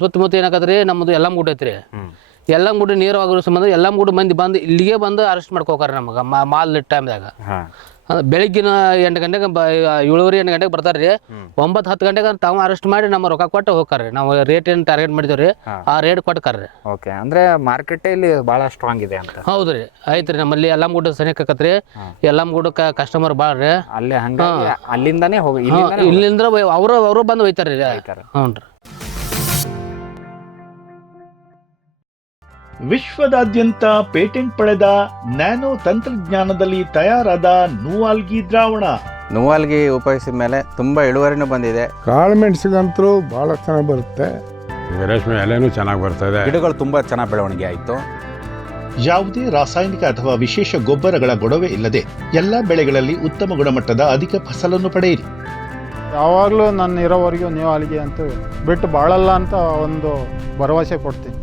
ಸುತ್ತಮುತ್ತ ಏನಾಕತ್ರಿ, ನಮ್ದು ಎಲ್ಲಮ್ಮಗುಡ್ಡ ಐತ್ರಿ. ಎಲ್ಲಮ್ಮಗುಡ್ಡ ನೇರವಾಗಿ ಸಂಬಂಧ ಎಲ್ಲಮ್ಮಗುಡ್ಡ ಮಂದಿ ಬಂದು ಇಲ್ಲಿಗೆ ಬಂದು ಅರೆಸ್ಟ್ ಮಾಡ್ಕೋಕಾರ ನಮಗ ಮಾಲ್ ಟೈಮ್ದಾಗ. ಬೆಳಿಗ್ಗಿನ 8 ಗಂಟೆಗೆ 7:30 8 ಗಂಟೆಗೆ ಬರ್ತಾರ್ರಿ. 9-10 ಗಂಟೆಗೆ ತಾವು ಅರೆಸ್ಟ್ ಮಾಡಿ ನಮ್ಮ ರೊಕ್ಕ ಕೊಟ್ಟು ಹೋಗ್ತಾರ್ರಿ. ನಾವು ರೇಟ್ ಏನು ಟಾರ್ಗೆಟ್ ಮಾಡಿದೇವ್ರಿ, ಆ ರೇಟ್ ಕೊಟ್ಟಾರ್ರಿ. ಓಕೆ, ಅಂದ್ರೆ ಮಾರ್ಕೆಟ್ ಇಲ್ಲಿ ಬಹಳ ಸ್ಟ್ರಾಂಗ್ ಇದೆ ಅಂತ? ಹೌದ್ರಿ, ಐತ್ರಿ. ನಮ್ಮಲ್ಲಿ ಎಲ್ಲಮ್ಮಗುಡ್ಡ ಸನಿಕ ಆಕತ್ರಿ, ಎಲ್ಲಮ್ಮಗುಡ್ಡಕ್ಕೆ ಕಸ್ಟಮರ್ ಭಾಳ ರೀ. ಅಲ್ಲೇ ಹಂಗಾಗಿ ಅಲ್ಲಿಂದಾನೇ ಹೋಗಿ ಇಲ್ಲಿಂದ ಅವರು ಬಂದು ಒಯ್ತಾರ್ರಿ. ಹ್ಞೂ ರೀ. ವಿಶ್ವದಾದ್ಯಂತ ಪೇಟೆಂಟ್ ಪಡೆದ ನ್ಯಾನೋ ತಂತ್ರಜ್ಞಾನದಲ್ಲಿ ತಯಾರಾದ ನೂವಾಲ್ಗಿ ದ್ರಾವಣ. ನೂವಾಲ್ಗಿ ಉಪಯೋಗಿಸಿದ ಮೇಲೆ ತುಂಬ ಇಳುವರಿನೂ ಬಂದಿದೆ. ಕಾಳು ಮೆಣಸಿಗಂತೂ ಭಾಳ ಚೆನ್ನಾಗಿ ಬರುತ್ತೆ, ರೇಷ್ಮೆ ಎಲೆನೂ ಚೆನ್ನಾಗಿ ಬರ್ತದೆ, ಗಿಡಗಳು ತುಂಬ ಚೆನ್ನಾಗಿ ಬೆಳವಣಿಗೆ ಆಯಿತು. ಯಾವುದೇ ರಾಸಾಯನಿಕ ಅಥವಾ ವಿಶೇಷ ಗೊಬ್ಬರಗಳ ಗೊಡವೆ ಇಲ್ಲದೆ ಎಲ್ಲ ಬೆಳೆಗಳಲ್ಲಿ ಉತ್ತಮ ಗುಣಮಟ್ಟದ ಅಧಿಕ ಫಸಲನ್ನು ಪಡೆಯಿರಿ. ಯಾವಾಗಲೂ ನನ್ನ ಇರೋವರೆಗೂ ನೀವು ಅಲ್ಲಿಗೆ ಅಂತೂ ಬಿಟ್ಟು ಬಾಳಲ್ಲ ಅಂತ ಒಂದು ಭರವಸೆ ಕೊಡ್ತೀನಿ.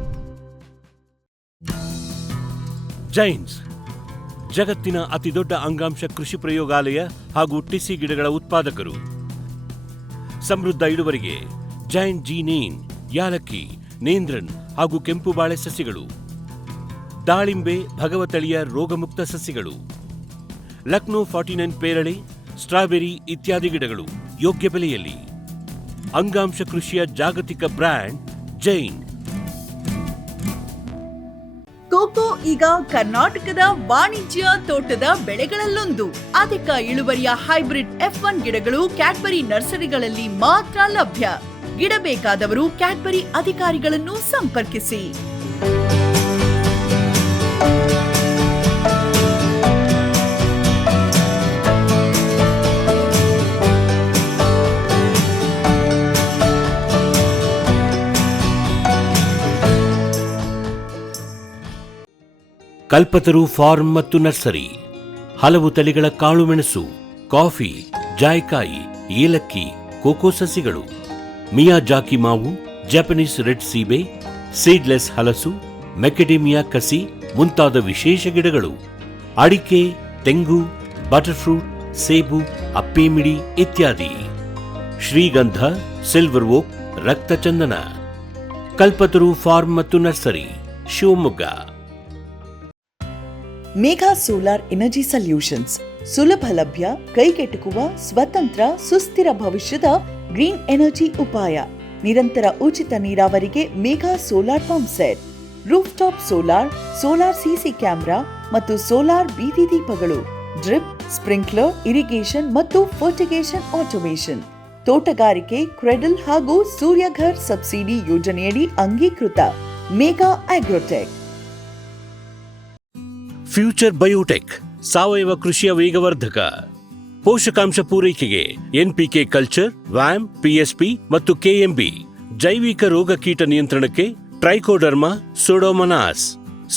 ಜೈನ್ಸ್ ಜಗತ್ತಿನ ಅತಿದೊಡ್ಡ ಅಂಗಾಂಶ ಕೃಷಿ ಪ್ರಯೋಗಾಲಯ ಹಾಗೂ ಟಿಸಿ ಗಿಡಗಳ ಉತ್ಪಾದಕರು. ಸಮೃದ್ಧ ಇಳುವರಿಗೆ ಜೈನ್ ಜೀನೇನ್, ಯಾಲಕ್ಕಿ, ನೇಂದ್ರನ್ ಹಾಗೂ ಕೆಂಪು ಬಾಳೆ ಸಸಿಗಳು, ದಾಳಿಂಬೆ, ಭಗವತಳಿಯ ರೋಗಮುಕ್ತ ಸಸಿಗಳು, ಲಕ್ನೋ 49 ಪೇರಳೆ, ಸ್ಟ್ರಾಬೆರಿ ಇತ್ಯಾದಿ ಗಿಡಗಳು ಯೋಗ್ಯ ಬೆಲೆಯಲ್ಲಿ. ಅಂಗಾಂಶ ಕೃಷಿಯ ಜಾಗತಿಕ ಬ್ರ್ಯಾಂಡ್ ಜೈನ್. ಕೋಕೋ ಈಗ ಕರ್ನಾಟಕದ ವಾಣಿಜ್ಯ ತೋಟದ ಬೆಳೆಗಳಲ್ಲೊಂದು. ಅಧಿಕ ಇಳುವರಿಯ ಹೈಬ್ರಿಡ್ F1 ಗಿಡಗಳು ಕ್ಯಾಡ್ಬರಿ ನರ್ಸರಿಗಳಲ್ಲಿ ಮಾತ್ರ ಲಭ್ಯ. ಗಿಡ ಬೇಕಾದವರು ಕ್ಯಾಡ್ಬರಿ ಅಧಿಕಾರಿಗಳನ್ನು ಸಂಪರ್ಕಿಸಿ. ಕಲ್ಪತರು ಫಾರ್ಮ್ ಮತ್ತು ನರ್ಸರಿ. ಹಲವು ತಳಿಗಳ ಕಾಳುಮೆಣಸು, ಕಾಫಿ, ಜಾಯ್ಕಾಯಿ, ಏಲಕ್ಕಿ, ಕೋಕೋ ಸಸಿಗಳು, ಮಿಯಾಜಾಕಿ ಮಾವು, ಜಪಾನೀಸ್ ರೆಡ್ ಸೀಬೆ, ಸೀಡ್ಲೆಸ್ ಹಲಸು, ಮೆಕೆಡೇಮಿಯಾ ಕಸಿ ಮುಂತಾದ ವಿಶೇಷ ಗಿಡಗಳು, ಅಡಿಕೆ, ತೆಂಗು, ಬಟರ್ಫ್ರೂಟ್, ಸೇಬು, ಅಪ್ಪೇಮಿಡಿ ಇತ್ಯಾದಿ. ಶ್ರೀಗಂಧ, ಸಿಲ್ವರ್ ಓಕ್, ರಕ್ತಚಂದನ. ಕಲ್ಪತರು ಫಾರ್ಮ್ ಮತ್ತು nursery, Shivamogga. Megha solar energy solutions ಸುಲಭ ಲಭ್ಯ, ಕೈಗೆಟುಕುವ, ಸ್ವತಂತ್ರ, ಸುಸ್ಥಿರ ಭವಿಷ್ಯದ ಗ್ರೀನ್ ಎನರ್ಜಿ ಉಪಾಯ. ನಿರಂತರ ಉಚಿತ ನೀರಾವರಿಗೆ Megha solar pump set, roof top solar, solar CC camera ಮತ್ತು ಸೋಲಾರ್ ಬೀದಿ ದೀಪಗಳು, ಡ್ರಿಪ್, ಸ್ಪ್ರಿಂಕ್ಲರ್, ಇರಿಗೇಷನ್ ಮತ್ತು ಫರ್ಟಿಗೇಷನ್ ಆಟೋಮೇಷನ್. ತೋಟಗಾರಿಕೆ, ಕ್ರೆಡಲ್ ಹಾಗೂ ಸೂರ್ಯಘರ್ ಸಬ್ಸಿಡಿ ಯೋಜನೆಯಡಿ ಅಂಗೀಕೃತ. ಮೇಘಾ ಆಗ್ರೋಟೆಕ್. ಫ್ಯೂಚರ್ ಬಯೋಟೆಕ್ ಸಾವಯವ ಕೃಷಿಯ ವೇಗವರ್ಧಕ. ಪೋಷಕಾಂಶ ಪೂರೈಕೆಗೆ ಎನ್ಪಿಕೆ ಕಲ್ಚರ್, ವ್ಯಾಮ್, ಪಿಎಸ್ಪಿ ಮತ್ತು ಕೆಎಂಬಿ. ಜೈವಿಕ ರೋಗ ಕೀಟ ನಿಯಂತ್ರಣಕ್ಕೆ ಟ್ರೈಕೋಡರ್ಮಾ, ಸೂಡೋಮನಾಸ್.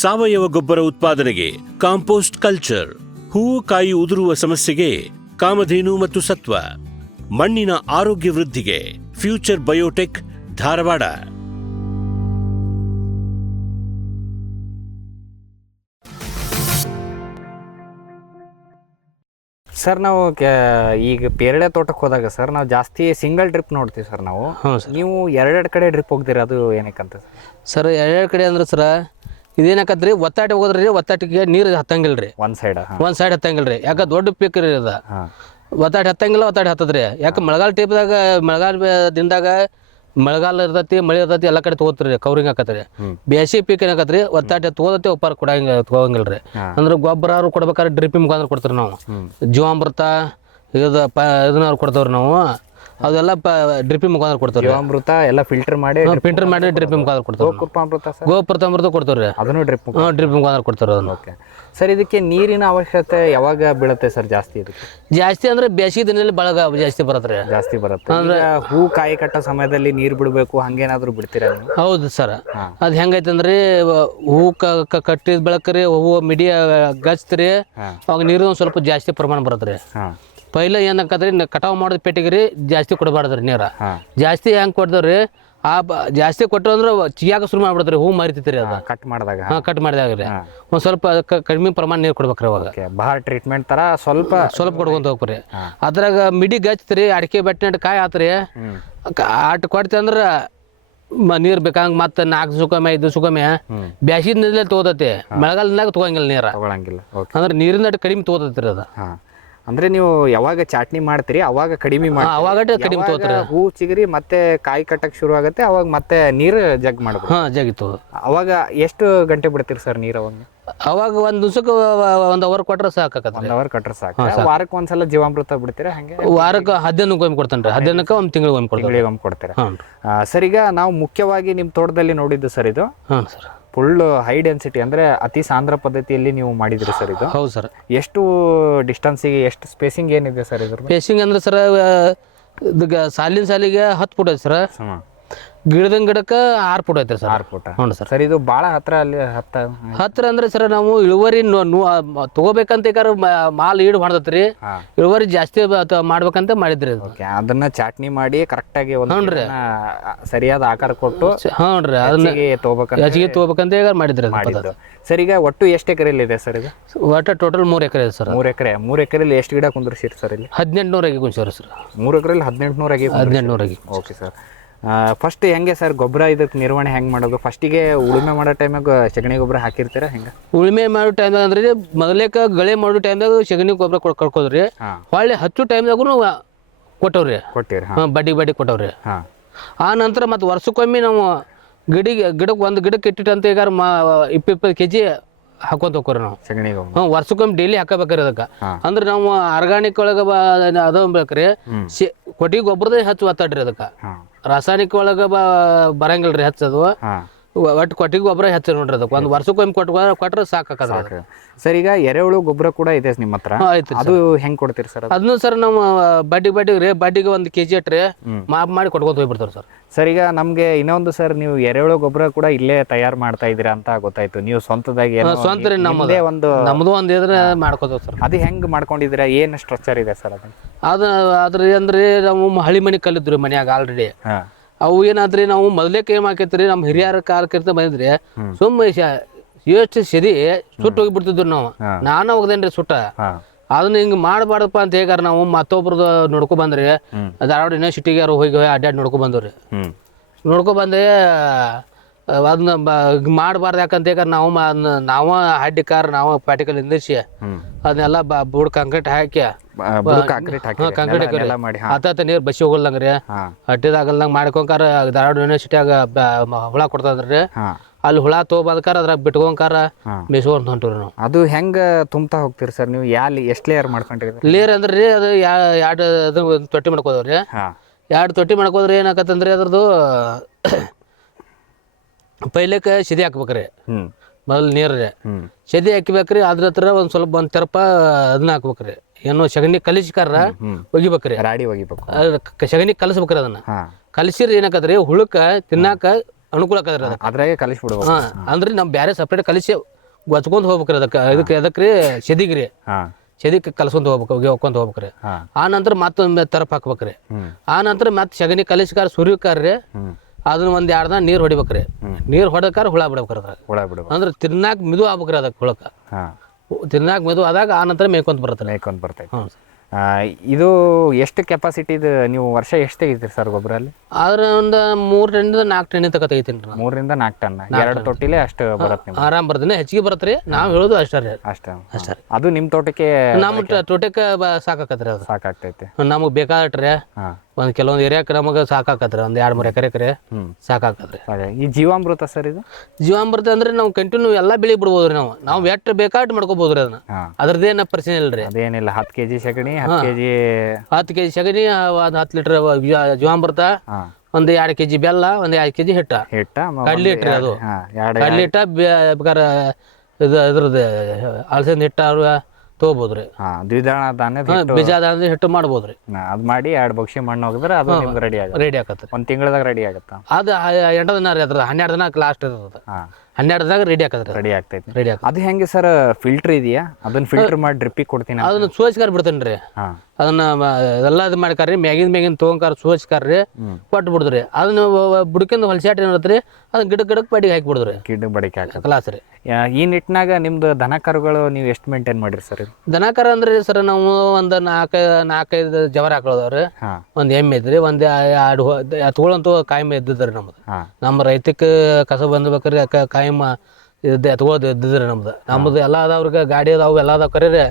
ಸಾವಯವ ಗೊಬ್ಬರ ಉತ್ಪಾದನೆಗೆ ಕಾಂಪೋಸ್ಟ್ ಕಲ್ಚರ್. ಹೂವು ಕಾಯಿ ಉದುರುವ ಸಮಸ್ಯೆಗೆ ಕಾಮಧೇನು ಮತ್ತು ಸತ್ವ. ಮಣ್ಣಿನ ಆರೋಗ್ಯ ವೃದ್ಧಿಗೆ ಫ್ಯೂಚರ್ ಬಯೋಟೆಕ್, ಧಾರವಾಡ. ಸರ್ ನಾವು ಈಗ ಪೇರಳೆ ತೋಟಕ್ಕೆ ಹೋದಾಗ ಸರ್ ನಾವು ಜಾಸ್ತಿ ಸಿಂಗಲ್ ಡ್ರಿಪ್ ನೋಡ್ತೀವಿ ಸರ್ ನಾವು. ನೀವು ಎರಡೆರಡು ಕಡೆ ಡ್ರಿಪ್ ಹೋಗ್ತೀರಾ, ಅದು ಏನಕ್ಕಂತ ಸರ್? ಎರಡೆರಡು ಕಡೆ ಅಂದ್ರೆ ಸರ್ ಇದೇನಕತ್ರಿ, ಒತ್ತಾಟ ಹೋಗೋದ್ರಿ, ಒತ್ತಾಟಿಗೆ ನೀರು ಹತ್ತಂಗಿಲ್ಲ ರೀ. ಒಂದು ಸೈಡ್ ಹತ್ತಂಗಿಲ್ಲ ರೀ. ಯಾಕೆ ದೊಡ್ಡ ಪೀಕ್ ರೀ ಅದ. ಒತ್ತಾಟ ಹತ್ತಂಗಿಲ್ಲ, ಒತ್ತಾಟ ಹತ್ತದ್ರಿ. ಯಾಕೆ ಮಳೆಗಾಲ ಟೈಪ್ದಾಗ, ಮಳೆಗಾಲ ದಿನದಾಗ ಮಳೆಗಾಲ ಇರ್ತೈತಿ, ಮಳೆ ಇರ್ತೈತಿ, ಎಲ್ಲ ಕಡೆ ತಗೋತ್ರಿ, ಕವರಿಂಗ್ ಆಕತ್ರಿ. ಬೇಸಿಗೆ ಪೀಕ್ ಏನಾಕತ್ರಿ, ಒತ್ತಾಟ ತಗೋದತಿ, ಒಪ್ಪಾರ ತಗೋಂಗಿಲ್ಲ ರೀ. ಅಂದ್ರೆ ಗೊಬ್ಬರ ಕೊಡ್ಬೇಕಾದ್ರೆ ಡ್ರಿಪ್ ಮುಖಾಂತರ ಕೊಡ್ತೀವಿ ನಾವು. ಜೀವಾಮೃತ ಇದನ್ನ ಕೊಡ್ತೇವ್ರಿ ನಾವು. ಅದೆಲ್ಲ ಡ್ರಿಪ್ಪಿ ಮುಖಾಂತರ ಕೊಡ್ತೇವೆ. ಜೀವಾಮೃತ ಎಲ್ಲ ಫಿಲ್ಟರ್ ಮಾಡಿ ಡ್ರಿಪ್ಪಿ ಮುಖಾಂತರ ಕೊಡ್ತೇವೆ. ಗೋಪೃತಾಮೃತ ಕೊಡ್ತೇವ್ರಿ, ಅದನ್ನು ಡ್ರಿಪ್ ಮುಖಾಂತರ ಕೊಡ್ತೇವೆ ಅದನ್ನು. ಓಕೆ ಸರ್, ಇದಕ್ಕೆ ನೀರಿನ ಅವಶ್ಯಕತೆ ಯಾವಾಗ ಬೀಳುತ್ತೆ ಸರ್ ಜಾಸ್ತಿ? ಇದಕ್ಕೆ ಜಾಸ್ತಿ ಅಂದ್ರೆ ಬೇಸಿಗೆ ದಿನದಲ್ಲಿ ಬಳಗ ಜಾಸ್ತಿ ಬರುತ್ತೆ. ಅಂದ್ರೆ ಹೂ ಕಾಯಿ ಕಟ್ಟೋ ಸಮಯದಲ್ಲಿ ನೀರು ಬಿಡಬೇಕು, ಹಂಗೇನಾದ್ರು ಬಿಡ್ತೀರಾ ನೀವು? ಹೌದು ಸರ್. ಅದು ಹೆಂಗೈತೆ ಅಂದ್ರೆ ಹೂ ಕಟ್ಟಿದ ಬೆಳಕ್ರಿ, ಹೂವು ಮಿಡಿಯ ಗಚ್ತ್ರಿ, ಅವಾಗ ನೀರು ಒಂದು ಸ್ವಲ್ಪ ಜಾಸ್ತಿ ಪ್ರಮಾಣ ಬರುತ್ತೆ. ಪೈಲ ಏನಕ್ಕದ್ರಿ, ಕಟಾವು ಮಾಡೋದು ಪೆಟ್ಟಿಗೆ ಜಾಸ್ತಿ ಕೊಡಬಾರ್ದ್ರಿ ನೀರು. ಜಾಸ್ತಿ ಹೆಂಗೆ ಕೊಡ್ದವ್ರಿ, ಜಾಸ್ತಿ ಕೊಟ್ಟು ಅಂದ್ರೆ ಚಿಯಾಕ ಶುರು ಮಾಡ್ಬಿಡ್ತಾರೆ, ಹೂ ಮರಿತೈತ್ರಿ ಅದು ಕಟ್ ಮಾಡಿದಾಗ. ಕಟ್ ಮಾಡಿದಾಗ್ರಿ ಒಂದು ಸ್ವಲ್ಪ ಕಡಿಮೆ ಪ್ರಮಾಣ ನೀರು ಕೊಡ್ಬೇಕ್ರಿ. ಅವಾಗ ಭಾಳ ಟ್ರೀಟ್ಮೆಂಟ್ ತರ ಸ್ವಲ್ಪ ಕೊಡ್ಕೊಂತ ಹೋಗ್ರಿ. ಅದ್ರಾಗ ಮಿಡಿ ಗಚ್ತ್ರಿ, ಅಡಿಕೆ ಬೆಟ್ಟೆ ಕಾಯಿ ಆತ್ರಿ, ಆಟ ಕೊಡ್ತಿ ಅಂದ್ರ ನೀರ್ ಬೇಕಂಗ ಮತ್ತೆ 4 ಸುಕಮೆ 5 ಸುಕಮೆ ಬ್ಯಾಸಿದ ನೀರಲ್ಲೇ ತಗೋತೈತಿ. ಮಳೆಗಾಲದಾಗ ತಗೋಂಗಿಲ್ಲ ನೀರ, ಅಂದ್ರೆ ನೀರಿನ ಕಡಿಮೆ ತಗೋತೈತ್ರಿ ಅದು. ಅಂದ್ರೆ ನೀವು ಯಾವಾಗ ಚಾಟ್ನಿ ಮಾಡ್ತೀರಿ ಅವಾಗ ಕಡಿಮೆ ಮಾಡಿ, ಅವಾಗ ಕಡಿಮೆ ತಗೋತೀರಿ. ಹೂ ಚಿಗರಿ ಮತ್ತೆ ಕಾಯಿ ಕಟ್ಟಕ್ ಶುರು ಆಗುತ್ತೆ, ಅವಾಗ ಮತ್ತೆ ನೀರು ಜಗ್ ಮಾಡ್ಬೇಕು. ಜಗಿತ್ತು. ಅವಾಗ ಎಷ್ಟು ಗಂಟೆ ಬಿಡ್ತೀರಿ ಸರ್ ನೀರು? ಅವಾಗ ಒಂದ್ ದಿವ್ಸಕ್ಕೆ 1 ಅವರ್ ಕೊಟ್ರೆ ಸಾಕಾಗತ್ತೆ. 1 ಅವರ್ ಕೊಟ್ರೆ ಸಾಕು. ವಾರಕ್ಕೆ ಒಂದ್ಸಲ ಜೀವಾಮೃತ ಬಿಡ್ತೀರಾ? ಹಂಗೆ ವಾರಕ್ಕೆ 15 ಒಮ್ಮೆ ಕೊಡ್ತಾನ್ರಿ. 15ಕ್ಕೆ ಒಂದು ತಿಂಗಳಿಗೆ ಒಮ್ಮೆ ಕೊಡ್ತೀರಾ? ಸರ್, ಈಗ ನಾವು ಮುಖ್ಯವಾಗಿ ನಿಮ್ ತೋಟದಲ್ಲಿ ನೋಡಿದ್ದು ಸರ್ ಇದು ಫುಲ್ ಹೈ ಡೆನ್ಸಿಟಿ ಅಂದರೆ ಅತಿ ಸಾಂದ್ರ ಪದ್ಧತಿಯಲ್ಲಿ ನೀವು ಮಾಡಿದ್ರಿ ಸರ್ ಇದು? ಹೌದು ಸರ್. ಎಷ್ಟು ಡಿಸ್ಟೆನ್ಸಿಗೆ ಎಷ್ಟು ಸ್ಪೇಸಿಂಗ್ ಏನಿದೆ ಸರ್ ಇದ್ರ? ಪೇಸಿಂಗ್ ಅಂದ್ರೆ ಸರ್ ಇದು ಸಾಲಿನ ಸಾಲಿಗೆ 10 ಫುಟ್ ಐತೆ ಸರ್. ಗಿಡದಂಗೆ ಗಿಡಕ್ಕೆ 6 ಫುಟ್ ಐತೆ ಸರ್. 6 ಫುಟ್. ಹ್ಞೂ ಸರ್. ಸರ್ ಇದು ಭಾಳ ಹತ್ರ ಅಲ್ಲಿ ಹತ್ರ ಅಂದ್ರೆ ಸರ್ ನಾವು ಇಳುವರಿ ತಗೋಬೇಕಂತ ಈಗ ಮಾಲ್ ಈಡು ಮಾಡ್ತೈತ್ರಿ, ಇಳುವರಿ ಜಾಸ್ತಿ ಮಾಡ್ಬೇಕಂತ ಮಾಡಿದ್ರಿ. ಓಕೆ, ಅದನ್ನ ಚಾಟ್ನಿ ಮಾಡಿ ಕರೆಕ್ಟಾಗಿ ಒಂದು ಸರಿಯಾದ ಆಕಾರ ಕೊಟ್ಟು ಹ್ಞೂ ಅದನ್ನ ಹೆಚ್ಚಿಗೆ ತಗೋಬೇಕಂತ ಈಗ ಮಾಡಿದ್ರಿ. ಸರ್ ಈಗ ಒಟ್ಟು ಎಷ್ಟು ಎಕರೆಯಲ್ಲಿ ಇದೆ ಸರ್ ಇದು? ಒಟ್ಟು ಟೋಟಲ್ 3 ಎಕರೆ ಇದೆ ಸರ್. 3 ಎಕರೆ. 3 ಎಕರೆಯಲ್ಲಿ ಎಷ್ಟು ಗಿಡ ಕುಂದ್ರಿಸಿರಿ ಸರ್ ಇಲ್ಲಿ? 1800 ಆಗಿ ಕುಂಚಿವ್ರಿ ಸರ್. 3 ಎಕರೆಯಲ್ಲಿ 1800 1800 ಓಕೆ ಸರ್. ಫಸ್ಟ್ ಹೆಂಗೆ ಸರ್ ಗೊಬ್ಬರ ಇದಕ್ಕೆ ನಿರ್ವಹಣೆ ಹೆಂಗೆ ಮಾಡೋದು? ಫಸ್ಟಿಗೆ ಉಳುಮೆ ಮಾಡೋ ಟೈಮಾಗ ಸಗಣಿ ಗೊಬ್ಬರ ಹಾಕಿರ್ತೀರಾ ಹೆಂಗೆ? ಉಳುಮೆ ಮಾಡೋ ಟೈಮ್ದಾಗ ಅಂದ್ರೆ ಮೊದಲೇಕ ಗಳೆ ಮಾಡೋ ಟೈಮ್ದಾಗ ಸಗಣಿ ಗೊಬ್ಬರ ಕಳ್ಕೋದ್ರಿ. ಹೊಳ್ಳಿ ಹಚ್ಚೋ ಟೈಮ್ದಾಗೂ ಕೊಟ್ಟವ್ರಿ. ಕೊಟ್ಟಿರಿ? ಬಡ್ಡಿ ಕೊಟ್ಟವ್ರಿ. ಆ ನಂತರ ಮತ್ತು ವರ್ಷಕ್ಕೊಮ್ಮೆ ನಾವು ಗಿಡಕ್ಕೆ ಒಂದು ಗಿಡಕ್ಕೆ ಇಟ್ಟಿಟ್ಟಂತ ಈಗ 20 kg ಹಾಕೊಂತ ಹೋಗ್ರಿ ನಾವು ಸಗಣಿ ಗೊಬ್ಬರ. ವರ್ಷಕ್ಕೊಮ್ಮೆ ಡೈಲಿ ಹಾಕಬೇಕ್ರಿ ಅದಕ್ಕೆ. ಅಂದ್ರೆ ನಾವು ಆರ್ಗಾನಿಕ್ ಒಳಗೆ ಅದು ಬೇಕ್ರಿ, ಕೊಟ್ಟಿಗೆ ಗೊಬ್ಬರದೇ ಹೆಚ್ಚು ಒತ್ತಾಡ್ರಿ ಅದಕ್ಕೆ. ರಾಸಾಯನಿಕ ಒಳಗೆ ಬರಂಗಿಲ್ರಿ ಹೆಚ್ಚದು. ಒಟ್ಟು ಕೊಟ್ಟಿಗೆ ಗೊಬ್ಬರ ಹೆಚ್ಚು ನೋಡ್ರಿ ಅದಕ್ಕೆ. ಒಂದು ವರ್ಷಕ್ಕೊಮ್ಮೆ ಕೊಟ್ರೆ ಸಾಕಾಕದ್ರಿ. ಸರ್ ಈಗ ಎರೆಹುಳು ಗೊಬ್ಬರ ಕೂಡ ಇದೆ ನಿಮ್ಮ ಹತ್ರ? ಅದು ಹೆಂಗೆ ಕೊಡ್ತೀರಿ ಸರ್? ಅದನ್ನು ಸರ್ ನಾವು ಬಡ್ಡಿಗೆ 1 kg ಅಟ್ರಿ ಮಾಪ್ ಮಾಡಿ ಕೊಟ್ಕೊಂತ ಹೋಗ್ಬಿಡ್ತಾರ ಸರ್. ಸರ್ ಈಗ ನಮ್ಗೆ ಇನ್ನೊಂದು ಸರ್, ನೀವು ಎರೆಹುಳು ಗೊಬ್ಬರ ಕೂಡ ಇಲ್ಲೇ ತಯಾರು ಮಾಡ್ತಾ ಇದೀರಾ ಅಂತ ಗೊತ್ತಾಯ್ತು. ನೀವು ಸ್ವಂತದಾಗಿ ಸ್ವಂತ ನಮ್ದು ಒಂದು ಇದ್ರೆ ಮಾಡ್ಕೋತೀವಿ ಸರ್. ಅದು ಹೆಂಗ್ ಮಾಡ್ಕೊಂಡಿದ್ದೀರಾ? ಏನು ಸ್ಟ್ರಕ್ಚರ್ ಇದೆ ಸರ್ ಅದು? ಅದ್ರ ಅಂದ್ರೆ ನಾವು ಹಳಿ ಮನೆ ಕಲಿದ್ರಿ ಮನ್ಯಾಗ ಆಲ್ರೆಡಿ. ಅವು ಏನಾದ್ರಿ ನಾವು ಮೊದಲೇಕ ಏನ್ ಹಾಕೈತ್ರಿ, ನಮ್ಮ ಹಿರಿಯರ ಕಾಲಕ್ಕಿಂತ ಬಂದಿದ್ರಿ ಸುಮ್ಮ ಎಷ್ಟು ಸದಿ ಸುಟ್ಟು ಹೋಗಿಬಿಡ್ತಿದ್ವಿ ನಾವು. ನಾನು ಹೋಗ್ದೇನ್ರಿ ಸುಟ್ಟ. ಅದನ್ನ ಹಿಂಗೆ ಮಾಡಬಾರ್ದಪ್ಪ ಅಂತ ಹೇಗಾರ ನಾವು ಮತ್ತೊಬ್ರದ್ದು ನೋಡ್ಕೊ ಬಂದ್ರಿ. ಧಾರವಾಡ ಯೂನಿವರ್ಸಿಟಿಗೆ ಯಾರು ಹೋಗಿ ಅಡ್ಡಾಡಿ ನೋಡ್ಕೊ ಬಂದವ್ರಿ. ನೋಡ್ಕೊ ಬಂದೆ ಅದನ್ನ ಮಾಡಬಾರ್ದು. ಯಾಕಂತ ಹೇಗಾರ ನಾವು ಹಡ್ಡಿ ಕಾರ್ ನಾವು ಪ್ಯಾಟಿಕಲ್ ನಿಂದಿಸಿ ಅದನ್ನೆಲ್ಲ ಬುಡ್ ಕಾಂಕ್ರೀಟ್ ಹಾಕಿ ಕಾಂಕ್ರೀಟ್ ಆತ ನೀರು ಬಸಿ ಹೋಗಲ್ದಂಗ್ರಿ, ಹಟ್ಟಿದಾಗಲ್ದಂಗೆ ಮಾಡ್ಕೊಂಕಾರ ಧಾರವಾಡ ಯೂನಿವರ್ಸಿಟಿಯಾಗ ಹುಳ ಕೊಡ್ತದ್ರಿ. ಅಲ್ಲಿ ಹುಳ ತೊಗೊಬಂದ್ಕಾರ ಅದ್ರಾಗ ಬಿಟ್ಕೊಂಕಾರ ಮೇಸ್ಕೊಂತ ಹೊಂಟಿವ್ರಿ ನಾವು. ಅದು ಹೆಂಗ ತುಂಬ್ತಾ ಹೋಗ್ತೀರಿ ಸರ್ ನೀವು? ಎಷ್ಟು ಲೇಯರ್ ಮಾಡ್ಕೊಂಡಿರಿ? ಲೇಯರ್ ಅಂದ್ರಿ ಅದು 2 ತೊಟ್ಟಿ ಮಾಡ್ಕೋದವ್ರಿ. 2 ತೊಟ್ಟಿ ಮಾಡ್ಕೋದ್ರಿ ಏನಾಕತ್ತಂದ್ರಿ ಅದ್ರದ್ದು ಪೈಲಕ್ಕೆ ಸದಿ ಹಾಕ್ಬೇಕ್ರಿ. ಮೊದಲು ನೀರ್ರಿ ಸದಿ ಹಾಕಿಬೇಕ್ರಿ. ಅದ್ರ ಹತ್ರ ಒಂದು ತೆರಪ ಅದನ್ನ ಹಾಕ್ಬೇಕ್ರಿ. ಏನು ಸಗಣಿ ಕಲಿಸ್ಕಾರ ಒಗಿಬೇಕ್ರಿ. ರಾಡಿ ಒಗಿಬೇಕು. ಸಗಣಿ ಕಲಸ್ಬೇಕ್ರಿ. ಅದನ್ನ ಕಲಿಸಿರಿ ಏನಾಕತ್ರಿ ಹುಳಕ್ಕ ತಿನ್ನಾಕ ಅನುಕೂಲ ಆಕದ್ರಿ. ಅದ್ರಾಗೆ ಕಲಿಸ್ಬಿಡ್ಬೇಕು. ಅಂದ್ರೆ ನಾವು ಬೇರೆ ಸಪ್ರೇಟ್ ಕಲಿಸಿ ಗೊಚ್ಕೊಂಡ್ ಹೋಗ್ಬೇಕ್ರಿ ಅದಕ್ಕೆ ಅದಕ್ರಿ ಸದಿಗ್ರಿ. ಸದಿಕ್ಕೆ ಕಲ್ಸ್ಕೊಂತ ಹೋಗ್ಬೇಕ್ರಿ. ಆ ನಂತರ ಮತ್ತೊಂದು ತೆರಪ್ ಹಾಕ್ಬೇಕ್ರಿ. ಆ ನಂತರ ಮತ್ತೆ ಸಗಣಿ ಕಲಿಸ್ಕಾರ ಸುರಿಕಾರ್ರಿ. ಅದನ್ನ 1-2 ದಿನ ನೀರು ಹೊಡಿಬೇಕ್ರಿ. ನೀರು ಹೊಡಕಾರ ಹುಳ ಬಿಡ್ಬೇಕ್ರಿ. ಅದ್ರಾಗ ಅಂದ್ರೆ ತಿನ್ನಾಕ ಮಿದು ಆಗ್ಬೇಕ್ರಿ ಅದಕ್ಕೆ. ಹುಳಕ್ಕ ತಿನ್ನಾಕ ಮಿದು ಆದಾಗ ಆ ನಂತರ ಮೇಯ್ಕೊಂತ ಬರ್ತೈತೆ. ಇದು ಎಷ್ಟು ಕೆಪಾಸಿಟಿದು ನೀವು ವರ್ಷ ಎಷ್ಟು ತೆಗಿತೀರಿ ಸರ್ ಗೊಬ್ಬರ ಅಲ್ಲಿ? ಆದ್ರೆ ಒಂದು 3 ಟನ್ನಿಂದ 4 ಟನ್ ತಕ ತೆಗಿತೀನಿ. 3 ರಿಂದ 4 ಟನ್ 2 ತೊಟ್ಟಿಲೆ ಅಷ್ಟು ಬರುತ್ತೆ? ಆರಾಮ್ ಬರ್ತೀನಿ. ಹೆಚ್ಚಿಗೆ ಬರತ್ರಿ. ನಾವು ಹೇಳೋದು ಅಷ್ಟೇ. ಅದು ನಿಮ್ಮ ತೋಟಕ್ಕೆ? ನಮ್ಮ ತೋಟಕ್ಕೆ ಸಾಕಾಕತ್ರಿ. ಅದು ಸಾಕಾಗ್ತೈತಿ. ನಮಗೆ ಬೇಕಾದಟ್ರಿ ಒಂದು ಕೆಲವೊಂದು ಏರಿಯಾಕ್ಕೆ ನಮಗೆ ಸಾಕಾಕತ್ರಿ. ಒಂದು 2-3 ಎಕರೆ ಸಾಕಾಕತ್ರಿ. ಈ ಜೀವಾಮೃತ ಸರ್ ಇದು? ಜೀವಾಮೃತ ಅಂದ್ರೆ ನಾವು ಕಂಟಿನ್ಯೂ ಎಲ್ಲ ಬೆಳಿ ಬಿಡ್ಬೋದ್ರಿ. ನಾವು ಎಷ್ಟು ಬೇಕಾಟ್ ಮಾಡ್ಕೋಬೋದ್ರಿ. ಅದನ್ನ ಅದ್ರದ್ದೇನ ಪ್ರಶ್ನೆ ಇಲ್ರಿ. ಅದೇನಿಲ್ಲ. 10 kg ಸಗಣಿ, 10 kg ಸಗಣಿ, 10 ಲೀಟರ್ ಜೀವಾಮೃತ, ಒಂದು 2 kg ಬೆಲ್ಲ, ಒಂದು 2 kg ಹಿಟ್ಟ ಕಡ್ಲಿ ಇಟ್ರಿ. ಅದು ಕಡ್ಲಿ ಹಿಟ್ಟ ಬೇಕಾರೆ ಇದ್ರದ್ದು ಅಲಸಂದಿ ಹಿಟ್ಟ ತಗೋಬೋದ್ರಿ. ದ್ವಿದಳ ಧಾನ್ಯದ ಬೀಜ ಧಾನ್ಯದ ಹಿಟ್ಟು ಮಾಡ್ಬೋದ್ರಿ. ಅದ್ ಮಾಡಿ 2 ಬಗ್ಸಿ ಮಣ್ಣು ಹೋಗಿದ್ರೆ ಅದು ನಿಮ್ಗೆ ರೆಡಿ ಆಗತ್ತೆ. 1 ತಿಂಗಳದಾಗ ರೆಡಿ ಆಗತ್ತ. ಅದು 8 ದಿನ ರೀ. ಅದ್ರ 12 ದಿನಕ್ಕೆ ಲಾಸ್ಟ್ ಇರ್ತದೆ. 12 ದಿನಾಗ ರೆಡಿ ಆಗ್ತೈತಿ. ಅದು ಹೆಂಗೆ ಸರ್? ಫಿಲ್ಟರ್ ಇದೆಯಾ? ಅದನ್ನ ಫಿಲ್ಟರ್ ಮಾಡಿ ಡ್ರಿಪ್ಪಿಗೆ ಕೊಡ್ತೀನಿ. ಅದನ್ನ ಸೋಚ್ಕಾರ ಬಿಡ್ತೇನ್ರಿ. ಅದನ್ನ ಎಲ್ಲ ಇದು ಮಾಡ್ಕಾರ್ರಿ. ಮ್ಯಾಗಿನ ತೊಗೊಂಡ್ಕಾರ ಸೋಚ್ಕಾರ್ರಿ ಕೊಟ್ಟು ಬಿಡುದ್ರಿ. ಅದನ್ನ ಬುಡಕಿಂದ ಹೊಲಸಾಟ ಏನಿರತ್ರಿ ಅದನ್ನ ಗಿಡಕ್ಕೆ ಬಡಿಗೆ ಹಾಕಿ ಬಿಡುದ್ರಿ. ಗಿಡಕ್ಕೆ ಬಡಿಗೆ ಹಾಕಿ ಕ್ಲಾಸ್ ರೀ. ಈ ನಿಟ್ಟಿನಾಗ ನಿಮ್ದು ದನ ಕರುಗಳು ನೀವು ಎಷ್ಟು ಮೇಂಟೈನ್ ಮಾಡಿರಿ ಸರ್? ದನ ಕರು ಅಂದ್ರೆ ಸರ್ ನಾವು ಒಂದು 4-5 ಜವರ ಹಾಕೊಳ್ಳೋದವ್ರಿ. ಒಂದು ಎಮ್ಮೆ ಐತ್ರಿ. ಒಂದು 2 ಎತ್ಗಳಂತೂ ಕಾಯಂ ಇದ್ದಿದ್ರಿ ನಮ್ದು. ನಮ್ಮ ರೈತಕ್ಕೆ ಕಸ ಬಂದ್ಬೇಕ್ರಿ. ಕಾಯಂ ಎತ್ಕೊಳ್ಳೋದು ಇದ್ದಿದ್ರಿ ನಮ್ದು ಎಲ್ಲ ಅದಾವ್ರಿಗೆ. ಗಾಡಿ ಅದಾವು ಎಲ್ಲ ಅದಾವ ಕರೀರಿ.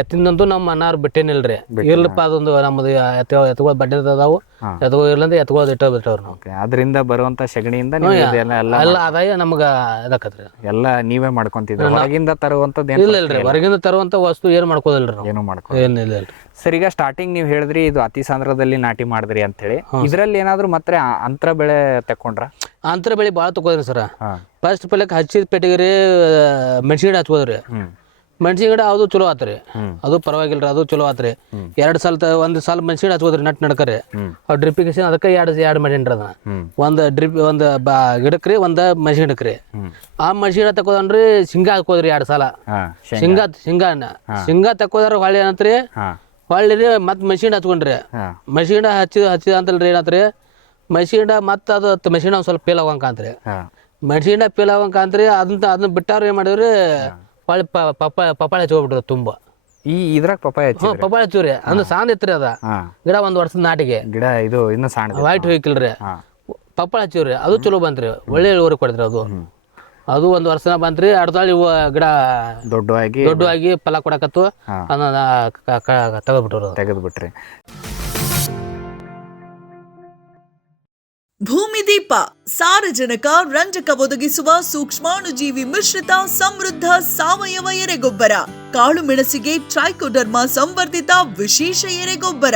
ಎತ್ತಿಂದಂತೂ ನಮ್ಮ ಅನ್ನಾರು ಬಿಟ್ಟೇನಿಲ್ರಿ. ಇರ್ಲಪ್ಪ ಅದೊಂದು ನಮ್ಮದು ಎತ್ತುಗಳು ಬಡ್ಡೆ ಅದಾವು, ಎತ್ತುಗಳು ಇರ್ಲಂದ್ರೆ ಎತ್ತುಗಳು ಇಟ್ಟ ಬಿಟ್ಟವ್ರು ನಾವು. ಅದರಿಂದ ಬರುವಂತ ಸೆಗಣಿಯಿಂದ ನೀವು ಎಲ್ಲ ಆದಾಯ ನಮ್ಗೆ ಇದಾಕತ್ರಿ. ಎಲ್ಲ ನೀವೇ ಮಾಡ್ಕೊಂತಿದ್ರಿ, ಹೊರಗಿಂದ ತರುವಂತದ್ದು ಇಲ್ಲ ಇಲ್ರಿ, ಹೊರಗಿಂದ ತರುವಂತ ವಸ್ತು ಏನು ಮಾಡ್ಕೋದಿಲ್ರಿ ನಾವು. ಏನು ಮಾಡ್ಕೊ ಏನಿಲ್ಲ ಇಲ್ರಿ. ಸರ್, ಈಗ ಸ್ಟಾರ್ಟಿಂಗ್ ನೀವು ಹೇಳಿದ್ರಿ ಇದು ಅತಿ ಸಾಂದ್ರದಲ್ಲಿ ನಾಟಿ ಮಾಡಿದ್ರಿ ಅಂತ ಹೇಳಿ. ಇದ್ರಲ್ಲಿ ಏನಾದ್ರು ಮತ್ತೆ ಅಂತರ ಬೆಳೆ ತಕೊಂಡ್ರ? ಅಂತರ ಬೆಳೆ ಭಾಳ ತಗೋದ್ರಿ ಸರ್. ಫಸ್ಟ್ ಪಲ್ಯಕ್ಕೆ ಹಚ್ಚಿದ ಪೆಟ್ಟಿಗೆ ಮೆಣಸಿನ ಗಿಡ ಹಚ್ಕೋದ್ರಿ. ಮೆಣಸಿನ ಗಿಡ ಅದು ಚಲೋ ಆತ್ರಿ, ಅದು ಪರವಾಗಿಲ್ರಿ, ಅದು ಚಲೋ ಆತ್ರಿ. 2 ಸಲ ಒಂದ್ ಸಲ ಮೆಣಸಿನ ಗಿಡ ಹಚ್ಕೋದ್ರಿ ನಡ್ಕರಿ. ಅವ್ ಡ್ರಿಪ್ಪಿಗೇಶನ್ ಅದಕ್ಕೆ ಎರಡು ಮಾಡೇನ್ರಿ ಅದನ್ನ. ಒಂದು ಡ್ರಿಪ್ ಒಂದು ಗಿಡಕ್ರಿ, ಒಂದು ಮೆಣಸಿನ ಗಿಡಕ್ರಿ. ಆ ಮೆಣಸಿನ ಗಿಡ ತಕೋದನ್ರಿ ಶೇಂಗಾ ಹಾಕೋದ್ರಿ 2 ಸಲ. ಶೇಂಗಾ ತಕೋದ್ರ ಹೊಳ್ಳಿ ಏನತ್ರಿ, ಹೊಳ್ಳಿ ರೀ ಮತ್ತೆ ಮೆಣಸಿನ ಹಚ್ಕೊಂಡ್ರಿ. ಮೆಣಸಿನ ಹಚ್ಚಿದ ಅಂತಲ್ರಿ ಏನತ್ರಿ, ಮೆಣಸಿನ ಮತ್ತೆ ಅದು ಮೆಣಸಿನ ಒಂದ್ ಸ್ವಲ್ಪ ಪೇಲ್ ಆಗಂಕಂತ್ರಿ. ಮೆಣಸಿನ ಪೇಲ್ ಆಗಂಕಂತ್ರಿ. ಅದನ್ನ ಬಿಟ್ಟಾರ ಏನ್ ಮಾಡಿದ್ರಿ, ಹೊಳ್ಳಿ ಪಪ್ಪಾಯ ಹಚ್ಕೊಬಿಟ್ರಿ ತುಂಬಾ. ಇದ್ರಾಗ ಪಪ್ಪಾಯ ಪಪ್ಪಾಯ ಹಚ್ಚಿವ್ರಿ. ಅಂದ್ರೆ ಸಾಂದ್ ಇತ್ರಿ ಅದ ಗಿಡ, 1 ವರ್ಷದ ನಾಟಿಗೆ ಗಿಡ. ಇದು ಇನ್ನು ಸಣ್ಣ ವೈಟ್ ಹೋಯ್ಕಿಲ್ರಿ, ಪಪ್ಪಾಯ ಹಚ್ಚಿವ್ರಿ. ಅದು ಚಲೋ ಬಂತ್ರಿ, ಒಳ್ಳೆ ಇಳುವರಿ ಕೊಡ್ತ್ರಿ ಅದು 1 ವರ್ಷನ ಬಂತ್ರಿ. ಅರ್ಧಾಳಿ ಇವು ಗಿಡ ದೊಡ್ಡವಾಗಿ ಫಲ ಕೊಡಕತ್ತು, ಅದನ್ನ ತೆಗೆದ್ಬಿಟ್ರಿ. ಭೂಮಿದೀಪ ಸಾರಜನಕ ರಂಜಕ ಒದಗಿಸುವ ಸೂಕ್ಷ್ಮಾಣುಜೀವಿ ಮಿಶ್ರಿತ ಸಮೃದ್ಧ ಸಾವಯವ ಎರೆಗೊಬ್ಬರ. ಕಾಳು ಮೆಣಸಿಗೆ ಟ್ರೈಕೋಡರ್ಮಾ ಸಂವರ್ಧಿತ ವಿಶೇಷ ಎರೆಗೊಬ್ಬರ.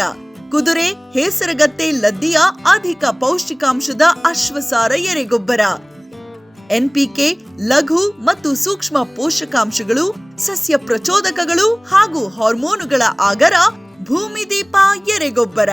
ಕುದುರೆ, ಹೇಸರಗತ್ತೆ, ಲದ್ದಿಯ ಅಧಿಕ ಪೌಷ್ಟಿಕಾಂಶದ ಅಶ್ವಸಾರ ಎರೆಗೊಬ್ಬರ. ಎನ್ಪಿಕೆ, ಲಘು ಮತ್ತು ಸೂಕ್ಷ್ಮ ಪೋಷಕಾಂಶಗಳು, ಸಸ್ಯ ಪ್ರಚೋದಕಗಳು ಹಾಗೂ ಹಾರ್ಮೋನುಗಳ ಆಗರ ಭೂಮಿದೀಪ ಎರೆಗೊಬ್ಬರ.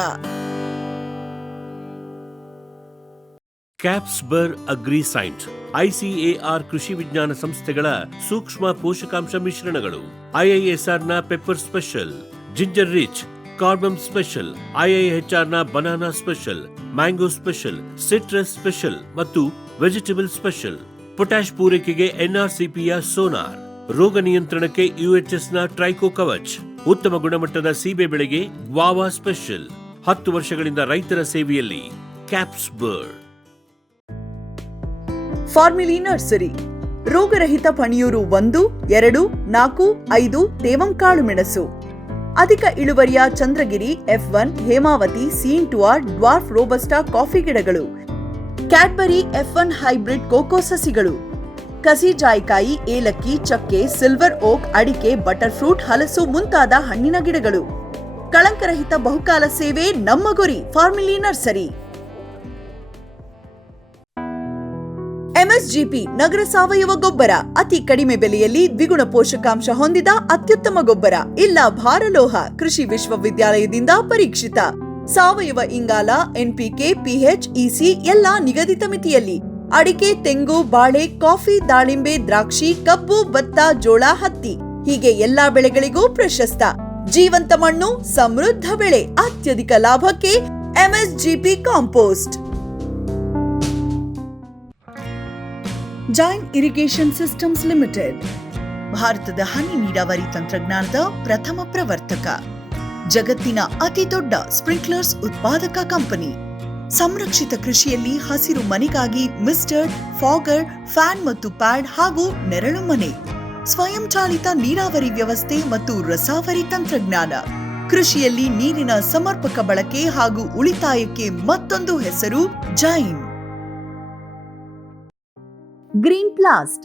ಕ್ಯಾಪ್ಸ್ಬರ್ ಅಗ್ರಿಸೈಂಟ್, ICAR ಕೃಷಿ ವಿಜ್ಞಾನ ಸಂಸ್ಥೆಗಳ ಸೂಕ್ಷ್ಮ ಪೋಷಕಾಂಶ ಮಿಶ್ರಣಗಳು. IISRನ ಪೆಪ್ಪರ್ ಸ್ಪೆಷಲ್, ಜಿಂಜರ್ ರಿಚ್, ಕಾರ್ಬಮ್ ಸ್ಪೆಷಲ್, IIHRನ banana special, mango special, citrus special ಮತ್ತು ವೆಜಿಟೇಬಲ್ ಸ್ಪೆಷಲ್. ಪೊಟ್ಯಾಶ್ ಪೂರೈಕೆಗೆ NRCPಯ ಸೋನಾರ್, ರೋಗ ನಿಯಂತ್ರಣಕ್ಕೆ UHSನ ಟ್ರೈಕೋ ಕವಚ್, ಉತ್ತಮ ಗುಣಮಟ್ಟದ ಸೀಬೆ ಬೆಳೆಗೆ ಗ್ವಾವಾ ಸ್ಪೆಷಲ್. 10 ವರ್ಷಗಳಿಂದ ರೈತರ ಸೇವೆಯಲ್ಲಿ ಕ್ಯಾಪ್ಸ್ಬರ್. ಫಾರ್ಮಿಲಿ ನರ್ಸರಿ, ರೋಗರಹಿತ ಪಣಿಯೂರು 1, 2, 4, 5 ತೇವಂ ಕಾಳು ಮೆಣಸು. ಅಧಿಕ ಇಳುವರಿಯ ಚಂದ್ರಗಿರಿ, F1, ಹೇಮಾವತಿ, ಸೀಂಟುವಾ, ಡ್ವಾರ್ಫ್ ರೋಬಸ್ಟಾ ಕಾಫಿ ಗಿಡಗಳು. ಕ್ಯಾಡ್ಬರಿ F1 ಹೈಬ್ರಿಡ್ ಕೋಕೋ ಸಸಿಗಳು. ಕಸಿ ಜಾಯಿಕಾಯಿ, ಏಲಕ್ಕಿ, ಚಕ್ಕೆ, ಸಿಲ್ವರ್ ಓಕ್, ಅಡಿಕೆ, ಬಟರ್ ಫ್ರೂಟ್, ಹಲಸು ಮುಂತಾದ ಹಣ್ಣಿನ ಗಿಡಗಳು. ಕಳಂಕರಹಿತ ಬಹುಕಾಲ ಸೇವೆ ನಮ್ಮ ಗುರಿ. ಫಾರ್ಮಿಲಿ ನರ್ಸರಿ. MSGP ನಗರ ಸಾವಯವ ಗೊಬ್ಬರ, ಅತಿ ಕಡಿಮೆ ಬೆಲೆಯಲ್ಲಿ ದ್ವಿಗುಣ ಪೋಷಕಾಂಶ ಹೊಂದಿದ ಅತ್ಯುತ್ತಮ ಗೊಬ್ಬರ. ಇಲ್ಲ ಭಾರಲೋಹ, ಕೃಷಿ ವಿಶ್ವವಿದ್ಯಾಲಯದಿಂದ ಪರೀಕ್ಷಿತ. ಸಾವಯವ ಇಂಗಾಲ, NPK, PH, EC ಎಲ್ಲ ನಿಗದಿತ ಮಿತಿಯಲ್ಲಿ. ಅಡಿಕೆ, ತೆಂಗು, ಬಾಳೆ, ಕಾಫಿ, ದಾಳಿಂಬೆ, ದ್ರಾಕ್ಷಿ, ಕಬ್ಬು, ಭತ್ತ, ಜೋಳ, ಹತ್ತಿ ಹೀಗೆ ಎಲ್ಲಾ ಬೆಳೆಗಳಿಗೂ ಪ್ರಶಸ್ತ. ಜೀವಂತ ಮಣ್ಣು, ಸಮೃದ್ಧ ಬೆಳೆ, ಅತ್ಯಧಿಕ ಲಾಭಕ್ಕೆ MSGP compost. Jain irrigation systems limited ಭಾರತದ ಹನಿ ನೀರಾವರಿ ತಂತ್ರಜ್ಞಾನದ ಪ್ರಥಮ ಪ್ರವರ್ತಕ. ಜಗತ್ತಿನ ಅತಿ ದೊಡ್ಡ ಸ್ಪ್ರಿಂಕ್ಲರ್ಸ್ ಉತ್ಪಾದಕ ಕಂಪನಿ. ಸಂರಕ್ಷಿತ ಕೃಷಿಯಲ್ಲಿ ಹಸಿರು ಮನೆಗಾಗಿ ಮಿಸ್ಟರ್, ಫಾಗರ್, ಫ್ಯಾನ್ ಮತ್ತು ಪ್ಯಾಡ್ ಹಾಗೂ ನೆರಳು ಮನೆ. ಸ್ವಯಂ ಚಾಲಿತ ನೀರಾವರಿ ವ್ಯವಸ್ಥೆ ಮತ್ತು ರಸಾವರಿ ತಂತ್ರಜ್ಞಾನ. ಕೃಷಿಯಲ್ಲಿ ನೀರಿನ ಸಮರ್ಪಕ ಬಳಕೆ ಹಾಗೂ ಉಳಿತಾಯಕ್ಕೆ ಮತ್ತೊಂದು ಹೆಸರು ಜೈನ್. ಗ್ರೀನ್ ಪ್ಲಾಸ್ಟ್,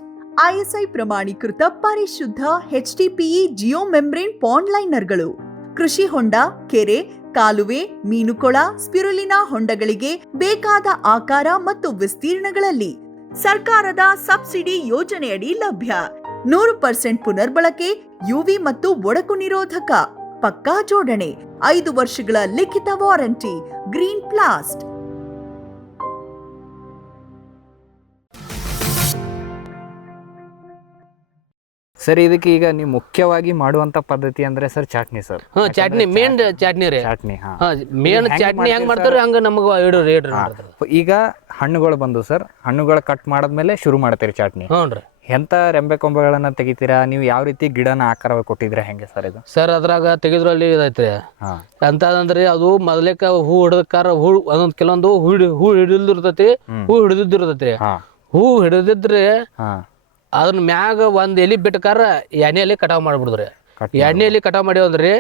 ISI ಪ್ರಮಾಣೀಕೃತ ಪರಿಶುದ್ಧ HDPE ಜಿಯೋ ಮೆಂಬ್ರೇನ್ ಪಾಂಡ್ ಲೈನರ್ಗಳು. ಕೃಷಿ ಹೊಂಡ, ಕೆರೆ, ಕಾಲುವೆ, ಮೀನುಕೊಳ, ಸ್ಪಿರುಲಿನಾ ಹೊಂಡಗಳಿಗೆ ಬೇಕಾದ ಆಕಾರ ಮತ್ತು ವಿಸ್ತೀರ್ಣಗಳಲ್ಲಿ ಸರ್ಕಾರದ ಸಬ್ಸಿಡಿ ಯೋಜನೆಯಡಿ ಲಭ್ಯ. 100% ಪುನರ್ಬಳಕೆ, UV ಮತ್ತು ಒಡಕು ನಿರೋಧಕ, ಪಕ್ಕಾ ಜೋಡಣೆ, 5 ವರ್ಷಗಳ ಲಿಖಿತ ವಾರಂಟಿ. ಗ್ರೀನ್ ಪ್ಲಾಸ್ಟ್. ಸರ್, ಇದಕ್ಕೆ ಈಗ ನೀವು ಮುಖ್ಯವಾಗಿ ಮಾಡುವಂತ ಪದ್ಧತಿ ಅಂದ್ರೆ sir chutney. Sir chutney main chutney ರೀ. ಚಟ್ನಿ ಮೇನ್ ಚಟ್ನಿ ಹೆಂಗ್ ಮಾಡ್ತಾರ ಹಂಗ ನಮಗ ಈಗ ಹಣ್ಣುಗಳು ಬಂದು ಸರ್, ಹಣ್ಣುಗಳು ಕಟ್ ಮಾಡದ್ಮೇಲೆ ಶುರು ಮಾಡ್ತೀರಿ ಚಟ್ನಿ. ಹ್ಞೂ. ಎಂತ ರೆಂಬೆ ಕೊಂಬೆಗಳನ್ನ ತೆಗಿತೀರಾ ನೀವು? ಯಾವ ರೀತಿ ಗಿಡನ ಆಕಾರ ಕೊಟ್ಟಿದ್ರೆ ಹೆಂಗೆ ಸರ್ ಇದು? ಸರ್ ಅದ್ರಾಗ ತೆಗೆದ್ರಲ್ಲಿ ಇದೈತ್ರಿ ಅಂತಂದ್ರೆ ಅದು ಮೊದಲೇಕ ಹೂ ಹಿಡದಕ್ಕಾರ ಹೂ ಒಂದೊಂದ್ ಕೆಲವೊಂದು ಹೂ ಹಿಡಿದಿರ್ತೈತಿ, ಹೂ ಹಿಡಿದಿರ್ತೈತಿ. ಹೂ ಹಿಡಿದಿದ್ರೆ ಅದನ್ನ ಮ್ಯಾಗ ಒಂದ್ ಎಲಿ ಬಿಟ್ಟಕಾರ ಎಣ್ಣೆ ಎಲೆ ಕಟಾವ್ ಮಾಡ್ಬಿಡುದ್ರಿ. ಎರಡನೇ ಎಲೆ ಕಟಾವ್ ಮಾಡಿ ಅಂದ್ರಿ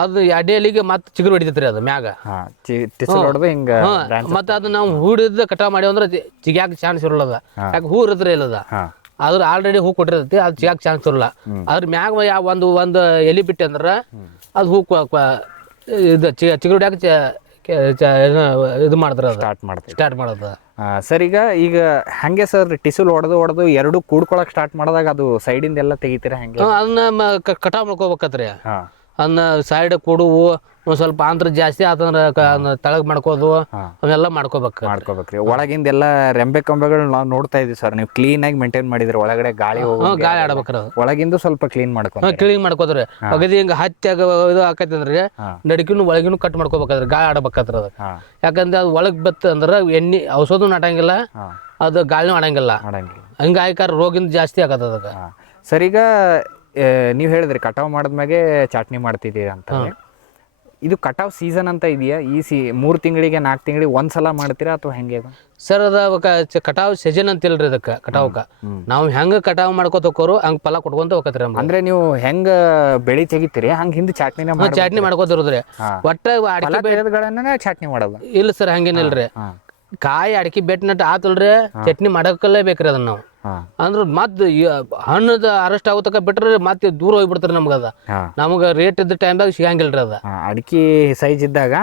ಅದು ಎರಡನೇ ಎಲೆಗೆ ಮತ್ತೆ ಚಿಗುರು ಹೊಡಿತೈತ್ರಿ ಅದು ಮ್ಯಾಗ. ಟಿಸಲ್ ಹೊಡೆದು ಹಿಂಗ ಮತ್ತೆ ಅದು ನಾವು ಹೂಡಿದ ಕಟಾವ್ ಮಾಡಿ ಅಂದ್ರೆ ಚಿಗ್ಯಾಕ ಚಾನ್ಸ್ ಇರಲ್ಲ. ಯಾಕೆ ಹೂ ಇರತ್ರಿ ಇಲ್ಲದ ಅದ್ರ ಆಲ್ರೆಡಿ ಹೂ ಕೊಟ್ಟಿರ್ತೈತಿ, ಅದು ಚಿಗಾಕ್ ಚಾನ್ಸ್ ಇರಲ್ಲ. ಅದ್ರ ಮ್ಯಾಗ ಒಂದು ಎಲೆ ಬಿಟ್ಟು ಅಂದ್ರ ಅದು ಹೂ ಇದು ಚಿಗುರು ಹೊಡ್ಯಾಕ ಇದು ಮಾಡ್ತಾರ, ಸ್ಟಾರ್ಟ್ ಮಾಡೋದು. ಸರ್ ಈಗ ಹಂಗೆ ಸರ್ ಟಿಸಲ್ ಹೊಡೆದು ಎರಡು ಕೂಡ್ಕೊಳಕ್ ಸ್ಟಾರ್ಟ್ ಮಾಡಿದಾಗ ಅದು ಸೈಡಿಂದ ಎಲ್ಲ ತೆಗಿತೀರಾ ಹೆಂಗೆ? ಅದನ್ನ ಕಟಾವ್ ಮಾಡ್ಕೋಬೇಕತ್ರಿ. ಅದನ್ನ ಸೈಡ್ ಕೊಡುವು ಒಂದ್ ಸ್ವಲ್ಪ ಅಂತರ ಜಾಸ್ತಿ ಆತಂದ್ರ ತಳಗ್ ಮಾಡ್ಕೋದು ಅವೆಲ್ಲ ಮಾಡ್ಕೋಬೇಕ್ರಿ. ಒಳಗಿಂದ ಎಲ್ಲ ರೆಂಬೆ ಕೊಂಬೆಗಳು ನಾವು ನೋಡ್ತಾ ಇದೀವಿ ಸರ್, ನೀವು ಕ್ಲೀನ್ ಆಗಿ ಮೇಂಟೈನ್ ಮಾಡಿದ್ರೆ ಒಳಗಡೆ ಗಾಳಿ ಆಡ್ಬೇಕ್ರಿ. ಒಳಗಿಂದ ಸ್ವಲ್ಪ ಕ್ಲೀನ್ ಮಾಡ್ಕೋದ್ರಿ. ಅಗದಿ ಹಿಂಗ ಹತ್ಯಾಗ ಇದು ಆಕೈತಿ ಅಂದ್ರಿ ನಡಿಕಿನು ಒಳಗಿನು ಕಟ್ ಮಾಡ್ಕೋಬೇಕಾದ್ರಿ, ಗಾಳಿ ಆಡಬೇಕಾದ್ರ ಅದ. ಯಾಕಂದ್ರೆ ಅದು ಒಳಗ್ ಬತ್ತ ಅಂದ್ರ ಎಣ್ಣೆ ಔಷಧನು ಆಡಂಗಿಲ್ಲ, ಅದು ಗಾಳಿನೂ ಆಡಂಗಿಲ್ಲ. ಹಂಗ ಆಯ್ಕಾರ ರೋಗಿಂದ ಜಾಸ್ತಿ ಆಗತ್ತ ಅದಕ್ಕೆ. ಸರ್ ಈಗ ನೀವು ಹೇಳಿದ್ರಿ ಕಟಾವ್ ಮಾಡಿದ್ಮ್ಯಾಗೆ ಚಾಟ್ನಿ ಮಾಡ್ತಿದ್ದೀರಿ ಅಂತ. ಇದು ಕಟಾವ್ ಸೀಸನ್ ಅಂತ ಇದೆಯಾ? ಈ 3 ತಿಂಗಳಿಗೆ 4 ತಿಂಗಳಿಗೆ ಒಂದ್ಸಲ ಮಾಡ್ತೀರಾ ಅಥವಾ ಹೆಂಗೆ? ಸರ್ ಅದ ಕಟಾವ್ ಸೀಸನ್ ಅಂತ ಇಲ್ರಿ ಅದಕ್ಕೆ. ಕಟಾವ್ಕ ನಾವು ಹೆಂಗ ಕಟಾವ್ ಮಾಡ್ಕೋತ ಹೋಗೋರು ಹಂಗ ಫಲ ಕೊಟ್ಕೊಂತ ಹೋಗತ್ರಿ. ಅಂದ್ರೆ ನೀವು ಹೆಂಗ ಬೆಳಿ ತೆಗಿತೀರಿ ಹಂಗ ಹಿಂದೆ ಚಾಟ್ನಿ ಮಾಡ್ಕೋತಿರೋದ್ರಿ. ಒಟ್ಟ ಅಡಿಕೆ ಚಾಟ್ನಿ ಮಾಡೋದು ಇಲ್ಲ ಸರ್, ಹಂಗೇನಿಲ್ರಿ. ಕಾಯಿ ಅಡಿಕೆ ಬೆಟ್ ನಟ್ ಆತಲ್ರಿ ಚಟ್ನಿ ಮಾಡಕಲ್ಲೇ ಬೇಕ್ರಿ ಅದನ್ನ ನಾವು. ಅಂದ್ರ ಮತ್ ಹಣ್ಣದ ಅರೆಸ್ಟ್ ಆಗೋತಕ ಬಿಟ್ರೆ ಮತ್ತೆ ದೂರ ಹೋಗ್ಬಿಡ್ತಾರ ನಮ್ಗದ. ನಮಗ ರೇಟ್ ಇದ್ದ ಟೈಮ್ದಾಗ ಸಿಗಂಗಿಲ್ರಿ ಅದ. ಅಡಿಕೆ ಸೈಜ್ ಇದ್ದಾಗ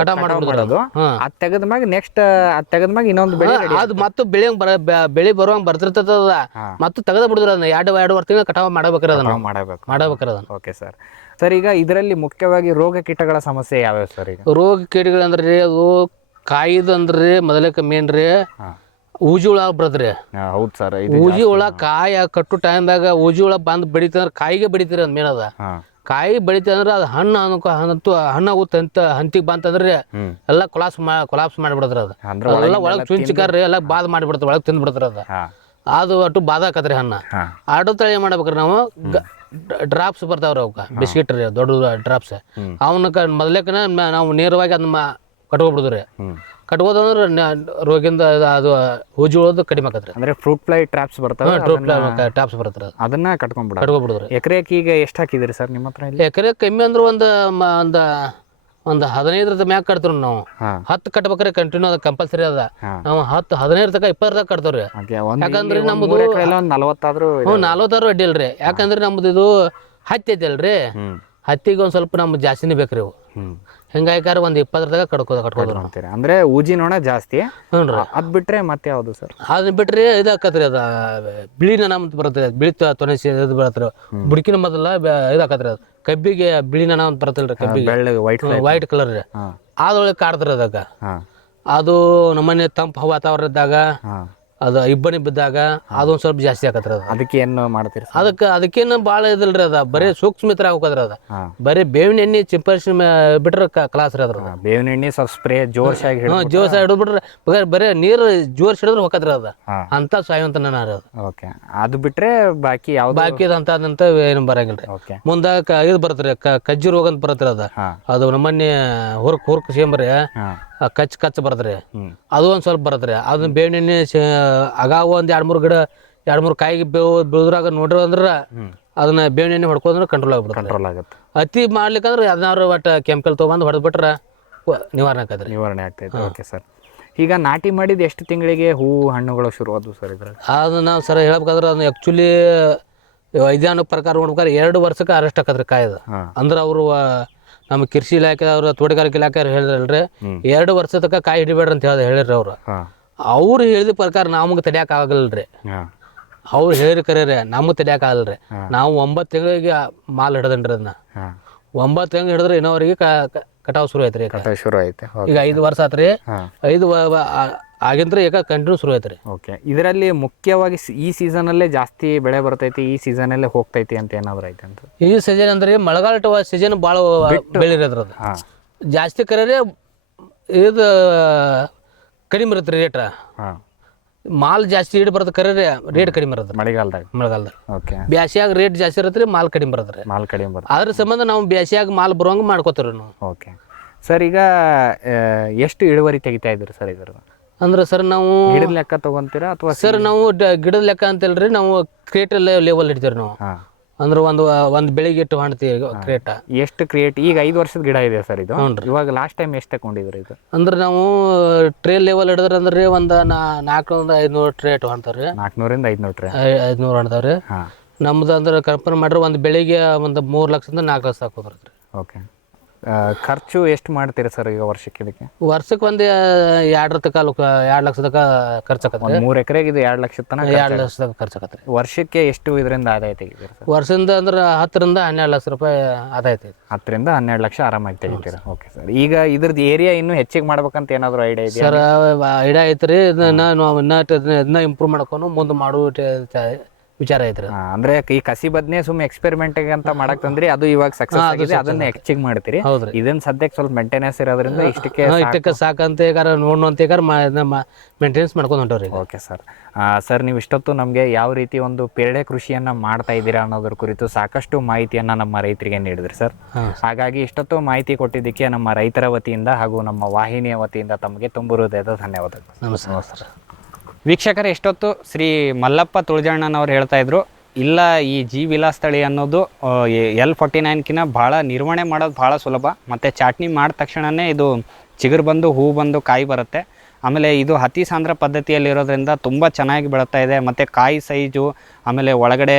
ಕಟಾವ್ ಮಾಡ್ಬಿಡೋದು. ಅದ್ ತೆಗದ್ಮ್ಯಾಗ ನೆಕ್ಸ್ಟ್ ಅದ್ ತೆಗದ್ಮ್ಯಾಗ ಇನ್ನೊಂದು ಬೆಳೆ ಅದು ಮತ್ತೆ ಬೆಳಿ ಬರುವಂಗ ಬರ್ತಿರ್ತದ. ಮತ್ತೆ ತೆಗದ ಬಿಡುದ್ರ ಅದನ್ನ 2 ತಿಂಗಳ ಕಟಾವ್ ಮಾಡಬೇಕ್ರಿ ಅದನ್ನ ಮಾಡಬೇಕ್ರಿ ಅದನ್ನ. Okay sir. ಸರ್ ಈಗ ಇದರಲ್ಲಿ ಮುಖ್ಯವಾಗಿ ರೋಗ ಕೀಟಗಳ ಸಮಸ್ಯೆ ಯಾವ್ಯಾವ ಸರ್? ಈಗ ರೋಗ ಕೀಟಗಳಂದ್ರಿ ಅದು ಕಾಯಿದು ಅಂದ್ರಿ ಮೊದಲಕ್ಕೆ ಮೇನ್ ರೀ ಊಜಿ ಹುಳ ಬರದ್ರಿ. ಹೌದು ಸರ್, ಊಜಿ ಹುಳ ಕಾಯಿ ಕಟ್ಟು ಟೈಮ್ದಾಗ ಊಜಿ ಹುಳ ಬಂದ್ ಬೆಳಿತಂದ್ರ ಕಾಯಿಗೆ ಬೆಳಿತೀರಿ ಅದ್ ಮೇನ್ ಅದ. ಕಾಯಿ ಬೆಳಿತಂದ್ರ ಅದು ಹಣ್ಣಾಗುತ್ತ ಹಂತಿಗೆ ಬಂತಂದ್ರಿ ಎಲ್ಲ ಕೊಲಾಪ್ಸ್ ಮಾಡಿಬಿಡದ್ರಿ. ಅದ ಎಲ್ಲ ಒಳಗ್ ಚುಂಚಿಕಾರ್ರಿ ಎಲ್ಲ ಬಾದ್ ಮಾಡಿಬಿಡ್ತಾರ, ಒಳಗ್ ತಿಂದ್ ಬಿಡ್ತಾರ ಅದ. ಅದು ಒಟ್ಟು ಬಾದ ಹಾಕತ್ರಿ ಹಣ್ಣ. ಆಡೋ ತಳಿ ಮಾಡ್ಬೇಕ್ರಿ ನಾವು. ಡ್ರಾಪ್ಸ್ ಬರ್ತಾವ್ರಿ ಅವಕ್ಕ, ಬಿಸ್ಕಿಟ್ ರೀ ದೊಡ್ಡ ಡ್ರಾಪ್ಸ್. ಅವನ್ನ ಮೊದಲೇಕನ ನಾವು ನೇರವಾಗಿ ಅದನ್ನ ಕಟ್ಕೊಬಿಡುದ್ರಿ. ಕಟ್ಕೋದಂದ್ರೆ ರೋಗಿಂದ ಅದು ಹೂಜಿ ಉಳೋದು ಕಡಿಮೆ ಆಕತ್ರಿ. ಅಂದ್ರೆ ಫ್ರೂಟ್ ಫ್ಲೈ ಟ್ರಾಪ್ಸ್ ಬರ್ತಾವ, ಟ್ರಾಪ್ಸ್ ಬರ್ತಾರ, ಅದನ್ನ ಕಟ್ಕೊಂಡ್ಬಿಡುದ್ರಿ. ಎಕರೆಗೆ ಈಗ ಎಷ್ಟು ಹಾಕಿದಿರಿ ಸರ್ ನಿಮ್ಮ ಹತ್ರ? ಎಕರೆ ಕಮ್ಮಿ ಅಂದ್ರೆ ಒಂದು 15 ಮ್ಯಾಗ ಕಟ್ತೀವಿ ನಾವು. 10 ಕಟ್ಬೇಕ್ರಿ ಕಂಟಿನ್ಯೂ, ಅದ ಕಂಪಲ್ಸರಿ ಅದ. ನಾವು 10-15 ತನಕ 20 ತನಕ ಕಟ್ತವ್ರಿ. ಯಾಕಂದ್ರೆ ನಮ್ದು 40 ಅಡ್ಡಿ ಇಲ್ರಿ. ಯಾಕಂದ್ರೆ ನಮ್ದು ಇದು ಹತ್ತಿ ಐತಲ್ರಿ, ಹತ್ತಿಗೆ ಒಂದ್ ಸ್ವಲ್ಪ ನಮ್ಗೆ ಜಾಸ್ತಿನೇ ಬೇಕ್ರಿ ಇವು. ಹಿಂಗಾಯ್ಕಾರ ಒಂದ್ 20 ತನಕ ಕಟ್ಕೋದ್ರ. ಅಂದ್ರೆ ಊಜಿ ನೋಣ ಜಾಸ್ತಿ. ಅದ್ ಬಿಟ್ರೆ ಮತ್ತೆ ಯಾವ್ದು ಸರ್? ಅದನ್ನ ಬಿಟ್ರಿ ಇದು ಹಾಕತ್ರಿ, ಅದ ಬಿಳಿ ನನ ಅಂತ ಬರ್ತದೆ, ಬಿಳಿ ತೊನೆಸಿ ಇದು ಬರತ್ರಿ. ಬುಡಕಿನ ಮೊದಲ ಇದು ಹಾಕತ್ರಿ. ಅದು ಕಬ್ಬಿಗೆ ಬಿಳಿ ನನ ಅಂತ ಬರತ್ತಲ್ರಿ, ಕಬ್ಬಿಗೆ ವೈಟ್ ಕಲರ್ ರೀ. ಅದ್ರೊಳಗೆ ಕಾಡ್ತಾರ ಅದಕ್ಕ. ಅದು ನಮ್ಮನೆ ತಂಪು ವಾತಾವರಣ ಇದ್ದಾಗ, ಅದು ಇಬ್ಬನಿ ಬಿದ್ದಾಗ ಅದೊಂದ್ ಸ್ವಲ್ಪ ಜಾಸ್ತಿ ಆಕತ್ರಿ. ಅದ ಅದಕ್ಕೆ ಏನು ಮಾಡ್ತೀರಿ? ಅದಕ್ಕೇನು ಭಾಳ ಇದಿಲ್ರಿ. ಅದ ಬರೀ ಸೂಕ್ಷ್ಮಿತ್ರ ಹೋಗದ್ರಿ. ಅದ ಬರೀ ಬೇವಿನ ಎಣ್ಣೆ ಸಿಂಪಡಿಸಿ ಬಿಟ್ರೆ ಕ್ಲಾಸ್ ರೀ. ಅದ್ರ ಬೇವಿನ ಎಣ್ಣೆ ಸ್ವಲ್ಪ ಸ್ಪ್ರೇ ಜೋರ್ಸಾಗಿ ಹಿಡಿದ್ಬಿಟ್ರೆ ಬರೀ ನೀರು ಜೋರ್ಸಿ ಹಿಡಿದ್ರೆ ಹೋಗತ್ರಿ. ಅದ ಅಂತ ಸಾಯುವಂತ ಅದು. ಓಕೆ, ಅದು ಬಿಟ್ರೆ ಬಾಕಿ ಯಾವ್ದು ಬಾಕಿ ಅಂತದಂತ ಏನು ಬರಂಗಿಲ್ರಿ. ಮುಂದ ಇದು ಬರತ್ರಿ, ಕಜ್ಜಿ ರೋಗ ಅಂತ ಬರತ್ರಿ. ಅದು ನಮ್ಮನ್ನೆ ಹುರ್ಕ್ ಸೇಂಬ್ರಿ ಕಚ್ ಬರತ್ರಿ. ಅದು ಒಂದ್ ಸ್ವಲ್ಪ ಬರತ್ರಿ. ಅದನ್ನ ಬೇವಿನ ಎಣ್ಣೆ ಆಗಾವ ಒಂದ್ 2-3 ಕಾಯಿಗೆ ಬೀಳದ್ರಾಗ ನೋಡ್ರಿ ಅಂದ್ರ ಅದನ್ನ ಬೇವಿನ ಎಣ್ಣೆ ಹೊಡ್ಕೊಂಡ್ರೆ ಕಂಟ್ರೋಲ್ ಆಗುತ್ತೆ. ಅತಿ ಮಾಡ್ಲಿಕ್ಕಂದ್ರೆ ಅದನ್ನಾರು ಒಟ್ಟು ಕೆಮಿಕಲ್ ತೊಗೊಂಡು ಹೊಡೆದ್ಬಿಟ್ರೆ ನಿವಾರಣೆ ಆಗ್ತೈತೆ. Okay sir. ಈಗ ನಾಟಿ ಮಾಡಿದ ಎಷ್ಟು ತಿಂಗಳಿಗೆ ಹೂ ಹಣ್ಣುಗಳು ಶುರು ಆದವು ಸರ್? ಅದು ನಾವು ಸರ್ ಹೇಳ್ಬೇಕಾದ್ರೆ ಅದನ್ನ ಆ್ಯಕ್ಚುಲಿ ವೈಜ್ಞಾನಿಕ ಪ್ರಕಾರ ನೋಡ್ಬೇಕಾದ್ರೆ 2 ವರ್ಷಕ್ಕೆ ಅರೆಸ್ಟ್ ಆಕತ್ರಿ ಕಾಯ್ದು. ಅಂದ್ರೆ ಅವರು ನಮ್ಮ ಕೃಷಿ ಇಲಾಖೆ ಅವ್ರ ತೋಟಗಾರಿಕೆ ಇಲಾಖೆ ಹೇಳಿದ್ರಲ್ರಿ 2 ವರ್ಷ ತನಕ ಕಾಯಿ ಹಿಡಿಬೇಡ್ರಿ ಅಂತ ಹೇಳಿರಿ ಅವ್ರು ಹೇಳಿದ ಪ್ರಕಾರ ನಮಗೆ ತಡಿಯಾಕ ಆಗಲ್ರಿ. ಅವ್ರು ಹೇಳಿರಿ ಕರೀರಿ ನಮಗೆ ತಡಿಯಾಕ ಆಗಲ್ರಿ. ನಾವು 9 ತಿಂಗಳಿಗೆ ಮಾಲ್ ಹಿಡದನ್ರಿ. ಅದನ್ನ 9 ತಿಂಗಳು ಹಿಡಿದ್ರೆ ಇನ್ನೋವರೆಗೆ ಕಟಾವ್ ಶುರು ಐತ್ರಿ. ಈಗ 5 ವರ್ಷ ಆತ್ರಿ. 5 ಆಗಿಂದ್ರೆ ಈಗ ಕಂಟಿನ್ಯೂ ಶುರು ಐತ್ರಿ. ಓಕೆ, ಇದರಲ್ಲಿ ಮುಖ್ಯವಾಗಿ ಈ ಸೀಸನ್ ಅಲ್ಲೇ ಜಾಸ್ತಿ ಬೆಳೆ ಬರ್ತೈತಿ, ಈ ಸೀಸನ್ ಅಲ್ಲೇ ಹೋಗ್ತೈತಿ ಅಂತ ಏನಾದ್ರು ಐತೆ ಅಂತ? ಈ ಸೀಸನ್ ಅಂದ್ರೆ ಮಳೆಗಾಲ ಸೀಸನ್ ಭಾಳ ಬೆಳಿರಿ. ಅದ್ರದ್ದು ಜಾಸ್ತಿ ಕರೀರಿ, ಇದು ಕಡಿಮೆ ಇರುತ್ತೆ ರೇಟ್. ಮಾಲ್ ಜಾಸ್ತಿ ಹಿಡಿ ಬರೋದು ಕರೀರಿ, ರೇಟ್ ಕಡಿಮೆ ಇರುತ್ತೆ ಮಳೆಗಾಲದಾಗ. ಓಕೆ, ಬ್ಯಾಸಿಯಾಗ ರೇಟ್ ಜಾಸ್ತಿ ಇರತ್ರಿ, ಮಾಲ್ ಕಡಿಮೆ ಬರತ್ರಿ. ಅದ್ರ ಸಂಬಂಧ ನಾವು ಬ್ಯಾಸಿಯಾಗ ಮಾಲ್ ಬರೋಂಗ ಮಾಡ್ಕೋತೀವಿ ನಾವು. ಓಕೆ ಸರ್, ಈಗ ಎಷ್ಟು ಇಳುವರಿ ತೆಗಿತಾ ಇದ್ರಿ ಸರ್ ಇದ್ರ? ಅಂದ್ರೆ ಸರ್ ನಾವು ಗಿಡದ ಲೆಕ್ಕ ತಗೊಂತೀರಾ ಅಥವಾ? ಸರ್ ನಾವು ಗಿಡದ ಲೆಕ್ಕ ಅಂತಲ್ರಿ, ನಾವು ಕ್ರೇಟ್ ಲೆವೆಲ್ ಹಿಡಿತೀವಿ ನಾವು. ಅಂದ್ರೆ ಒಂದು ಬೆಳಿಗ್ಗೆ ಇಟ್ಟು ಹೊಣ್ತೀವಿ ಕ್ರೇಟ. ಎಷ್ಟು ಕ್ರಿಯೇಟ್ ಈಗ 5 ವರ್ಷದ ಗಿಡ ಇದೆ ಸರ್ ಇದು? ಹ್ಞೂ ರೀ. ಇವಾಗ ಲಾಸ್ಟ್ ಟೈಮ್ ಎಷ್ಟು ತಗೊಂಡಿದ್ರಿ ಇದು? ಅಂದ್ರೆ ನಾವು ಟ್ರೇ ಲೆವೆಲ್ ಹಿಡಿದ್ರೆ ಅಂದ್ರೆ ಒಂದು 400-500 ಟ್ರೇ ಇಟ್ಟು ಹೊಣ್ತಾವ್ರಿ. 400ರಿಂದ 500 ಟ್ರೇ 500 ಹೊಣ್ತಾವ್ರಿ. ಹಾಂ. ನಮ್ದು ಅಂದ್ರೆ ಕಲ್ಪನೆ ಮಾಡ್ರೆ ಒಂದು ಬೆಳಿಗ್ಗೆ ಒಂದು 3 ಲಕ್ಷದಿಂದ 4 ಲಕ್ಷ ಸಾಕು ಬರುತ್ತೆ. ಓಕೆ. ಖರ್ಚು ಎಷ್ಟು ಮಾಡ್ತೀರಾ ಸರ್ ಈಗ ವರ್ಷಕ್ಕೆ ಇದಕ್ಕೆ? ವರ್ಷಕ್ಕೆ ಒಂದು 2 ಲಕ್ಷ ತನಕ ಖರ್ಚಾಕತ್ರಿ. 3 ಎಕರೆಗೆ ಇದು 2 ಲಕ್ಷ ತನಕ 2 ಲಕ್ಷ ತನಕ ಖರ್ಚಾಕತ್ರಿ. ವರ್ಷಕ್ಕೆ ಎಷ್ಟು ಇದರಿಂದ ಆದಾಯ ತೆಗಿತೀರಾ ಸರ್? ವರ್ಷದಿಂದ ಅಂದ್ರೆ 10ರಿಂದ 12 ಲಕ್ಷ ರೂಪಾಯಿ ಆದಾಯ ಐತಿ. 10ರಿಂದ 12 ಲಕ್ಷ ಆರಾಮಾಗಿ ತೆಗಿತೀರಾ? Okay sir. ಈಗ ಇದ್ರದ್ದು ಏರಿಯಾ ಇನ್ನೂ ಹೆಚ್ಚಿಗೆ ಮಾಡ್ಬೇಕಂತ ಏನಾದರೂ ಐಡಿಯಾ ಇದೆಯಾ ಸರ್? ಐಡಿಯಾ ಐತ್ರಿ. ಇದನ್ನ ಇಂಪ್ರೂವ್ ಮಾಡ್ಕೊಂಡು ಮುಂದೆ ಮಾಡುವ ವಿಚಾರ ಐತ್ರಿ. ಅಂದ್ರೆ ಈ ಕಸಿ ಬದ್ನೆ ಸುಮ್ಮನೆ ಎಕ್ಸ್ಪೆರಿಮೆಂಟ್ ಅಂತ ಮಾಡಕ್ ತಂದ್ರಿ, ಅದು ಇವಾಗ ಸಕ್ಸಸ್ ಆಗಿದೆ, ಅದನ್ನ ಹೆಚ್ಚಿಗೆ ಮಾಡ್ತೀರಿ. ಹೌದ್ರಿ. ಇದನ್ನ ಸದ್ಯಕ್ಕೆ ಸ್ವಲ್ಪ ಮೇಂಟೆನೆನ್ಸ್ ಇರೋದ್ರಿಂದ ಇಷ್ಟಕ್ಕೆ ಸಾಕಂತ ನೋಡೋಂತ ಮೇಂಟೆನೆನ್ಸ್ ಮಾಡ್ಕೊಂಡು ಹೊಂಟವ್ರಿ. Okay sir. ಸರ್, ನೀವು ಇಷ್ಟೊತ್ತು ನಮಗೆ ಯಾವ ರೀತಿ ಒಂದು ಪೇರಳೆ ಕೃಷಿಯನ್ನ ಮಾಡ್ತಾ ಇದ್ದೀರಾ ಅನ್ನೋದ್ರ ಕುರಿತು ಸಾಕಷ್ಟು ಮಾಹಿತಿಯನ್ನ ನಮ್ಮ ರೈತರಿಗೆ ನೀಡಿದ್ರಿ ಸರ್. ಹಾಗಾಗಿ ಇಷ್ಟೊತ್ತು ಮಾಹಿತಿ ಕೊಟ್ಟಿದ್ದಕ್ಕೆ ನಮ್ಮ ರೈತರ ವತಿಯಿಂದ ಹಾಗೂ ನಮ್ಮ ವಾಹಿನಿಯ ವತಿಯಿಂದ ತಮಗೆ ತುಂಬ ಹೃದಯದ ಧನ್ಯವಾದಗಳು. ನಮಸ್ಕಾರ. ವೀಕ್ಷಕರೇ, ಇಷ್ಟೊತ್ತು ಶ್ರೀ ಮಲ್ಲಪ್ಪ ತುಳಜಣ್ಣನವ್ರು ಹೇಳ್ತಾ ಇದ್ರು, ಇಲ್ಲ ಈ ಜಿ ವಿಲಾಸ್ ತಳಿ ಅನ್ನೋದು L49ಕಿಂತ ಭಾಳ ನಿರ್ವಹಣೆ ಮಾಡೋದು ಭಾಳ ಸುಲಭ, ಮತ್ತು ಚಾಟ್ನಿ ಮಾಡಿದ ತಕ್ಷಣವೇ ಇದು ಚಿಗುರು ಬಂದು ಹೂ ಬಂದು ಕಾಯಿ ಬರುತ್ತೆ. ಆಮೇಲೆ ಇದು ಅತಿ ಸಾಂದ್ರ ಪದ್ಧತಿಯಲ್ಲಿರೋದ್ರಿಂದ ತುಂಬ ಚೆನ್ನಾಗಿ ಬೆಳೀತಾ ಇದೆ, ಮತ್ತು ಕಾಯಿ ಸೈಜು, ಆಮೇಲೆ ಒಳಗಡೆ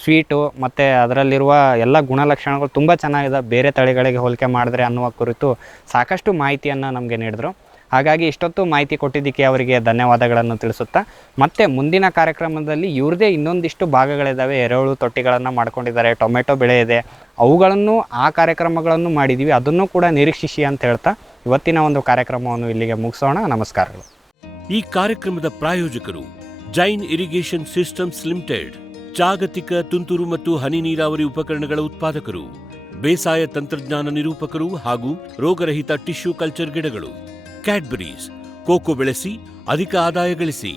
ಸ್ವೀಟು ಮತ್ತು ಅದರಲ್ಲಿರುವ ಎಲ್ಲ ಗುಣಲಕ್ಷಣಗಳು ತುಂಬ ಚೆನ್ನಾಗಿದೆ ಬೇರೆ ತಳಿಗಳಿಗೆ ಹೋಲಿಕೆ ಮಾಡಿದ್ರೆ ಅನ್ನುವ ಕುರಿತು ಸಾಕಷ್ಟು ಮಾಹಿತಿಯನ್ನು ನಮಗೆ ನೀಡಿದ್ರು. ಹಾಗಾಗಿ ಇಷ್ಟೊತ್ತು ಮಾಹಿತಿ ಕೊಟ್ಟಿದ್ದಕ್ಕೆ ಅವರಿಗೆ ಧನ್ಯವಾದಗಳನ್ನು ತಿಳಿಸುತ್ತಾ, ಮತ್ತು ಮುಂದಿನ ಕಾರ್ಯಕ್ರಮದಲ್ಲಿ ಇವ್ರದ್ದೇ ಇನ್ನೊಂದಿಷ್ಟು ಭಾಗಗಳಿದ್ದಾವೆ. ಎರೆಹುಳು ತೊಟ್ಟಿಗಳನ್ನು ಮಾಡ್ಕೊಂಡಿದ್ದಾರೆ, ಟೊಮೆಟೊ ಬೆಳೆ ಇದೆ, ಅವುಗಳನ್ನು ಆ ಕಾರ್ಯಕ್ರಮಗಳನ್ನು ಮಾಡಿದ್ದೀವಿ, ಅದನ್ನು ಕೂಡ ನಿರೀಕ್ಷಿಸಿ ಅಂತ ಹೇಳ್ತಾ ಇವತ್ತಿನ ಒಂದು ಕಾರ್ಯಕ್ರಮವನ್ನು ಇಲ್ಲಿಗೆ ಮುಗಿಸೋಣ. ನಮಸ್ಕಾರಗಳು. ಈ ಕಾರ್ಯಕ್ರಮದ ಪ್ರಾಯೋಜಕರು ಜೈನ್ ಇರಿಗೇಷನ್ ಸಿಸ್ಟಮ್ಸ್ ಲಿಮಿಟೆಡ್, ಜಾಗತಿಕ ತುಂತುರು ಮತ್ತು ಹನಿ ನೀರಾವರಿ ಉಪಕರಣಗಳ ಉತ್ಪಾದಕರು, ಬೇಸಾಯ ತಂತ್ರಜ್ಞಾನ ನಿರೂಪಕರು ಹಾಗೂ ರೋಗರಹಿತ ಟಿಶ್ಯೂ ಕಲ್ಚರ್ ಗಿಡಗಳು. ಕ್ಯಾಡ್ಬರೀಸ್, ಕೋಕೋ ಬೆಳೆಸಿ ಅಧಿಕ ಆದಾಯ ಗಳಿಸಿ.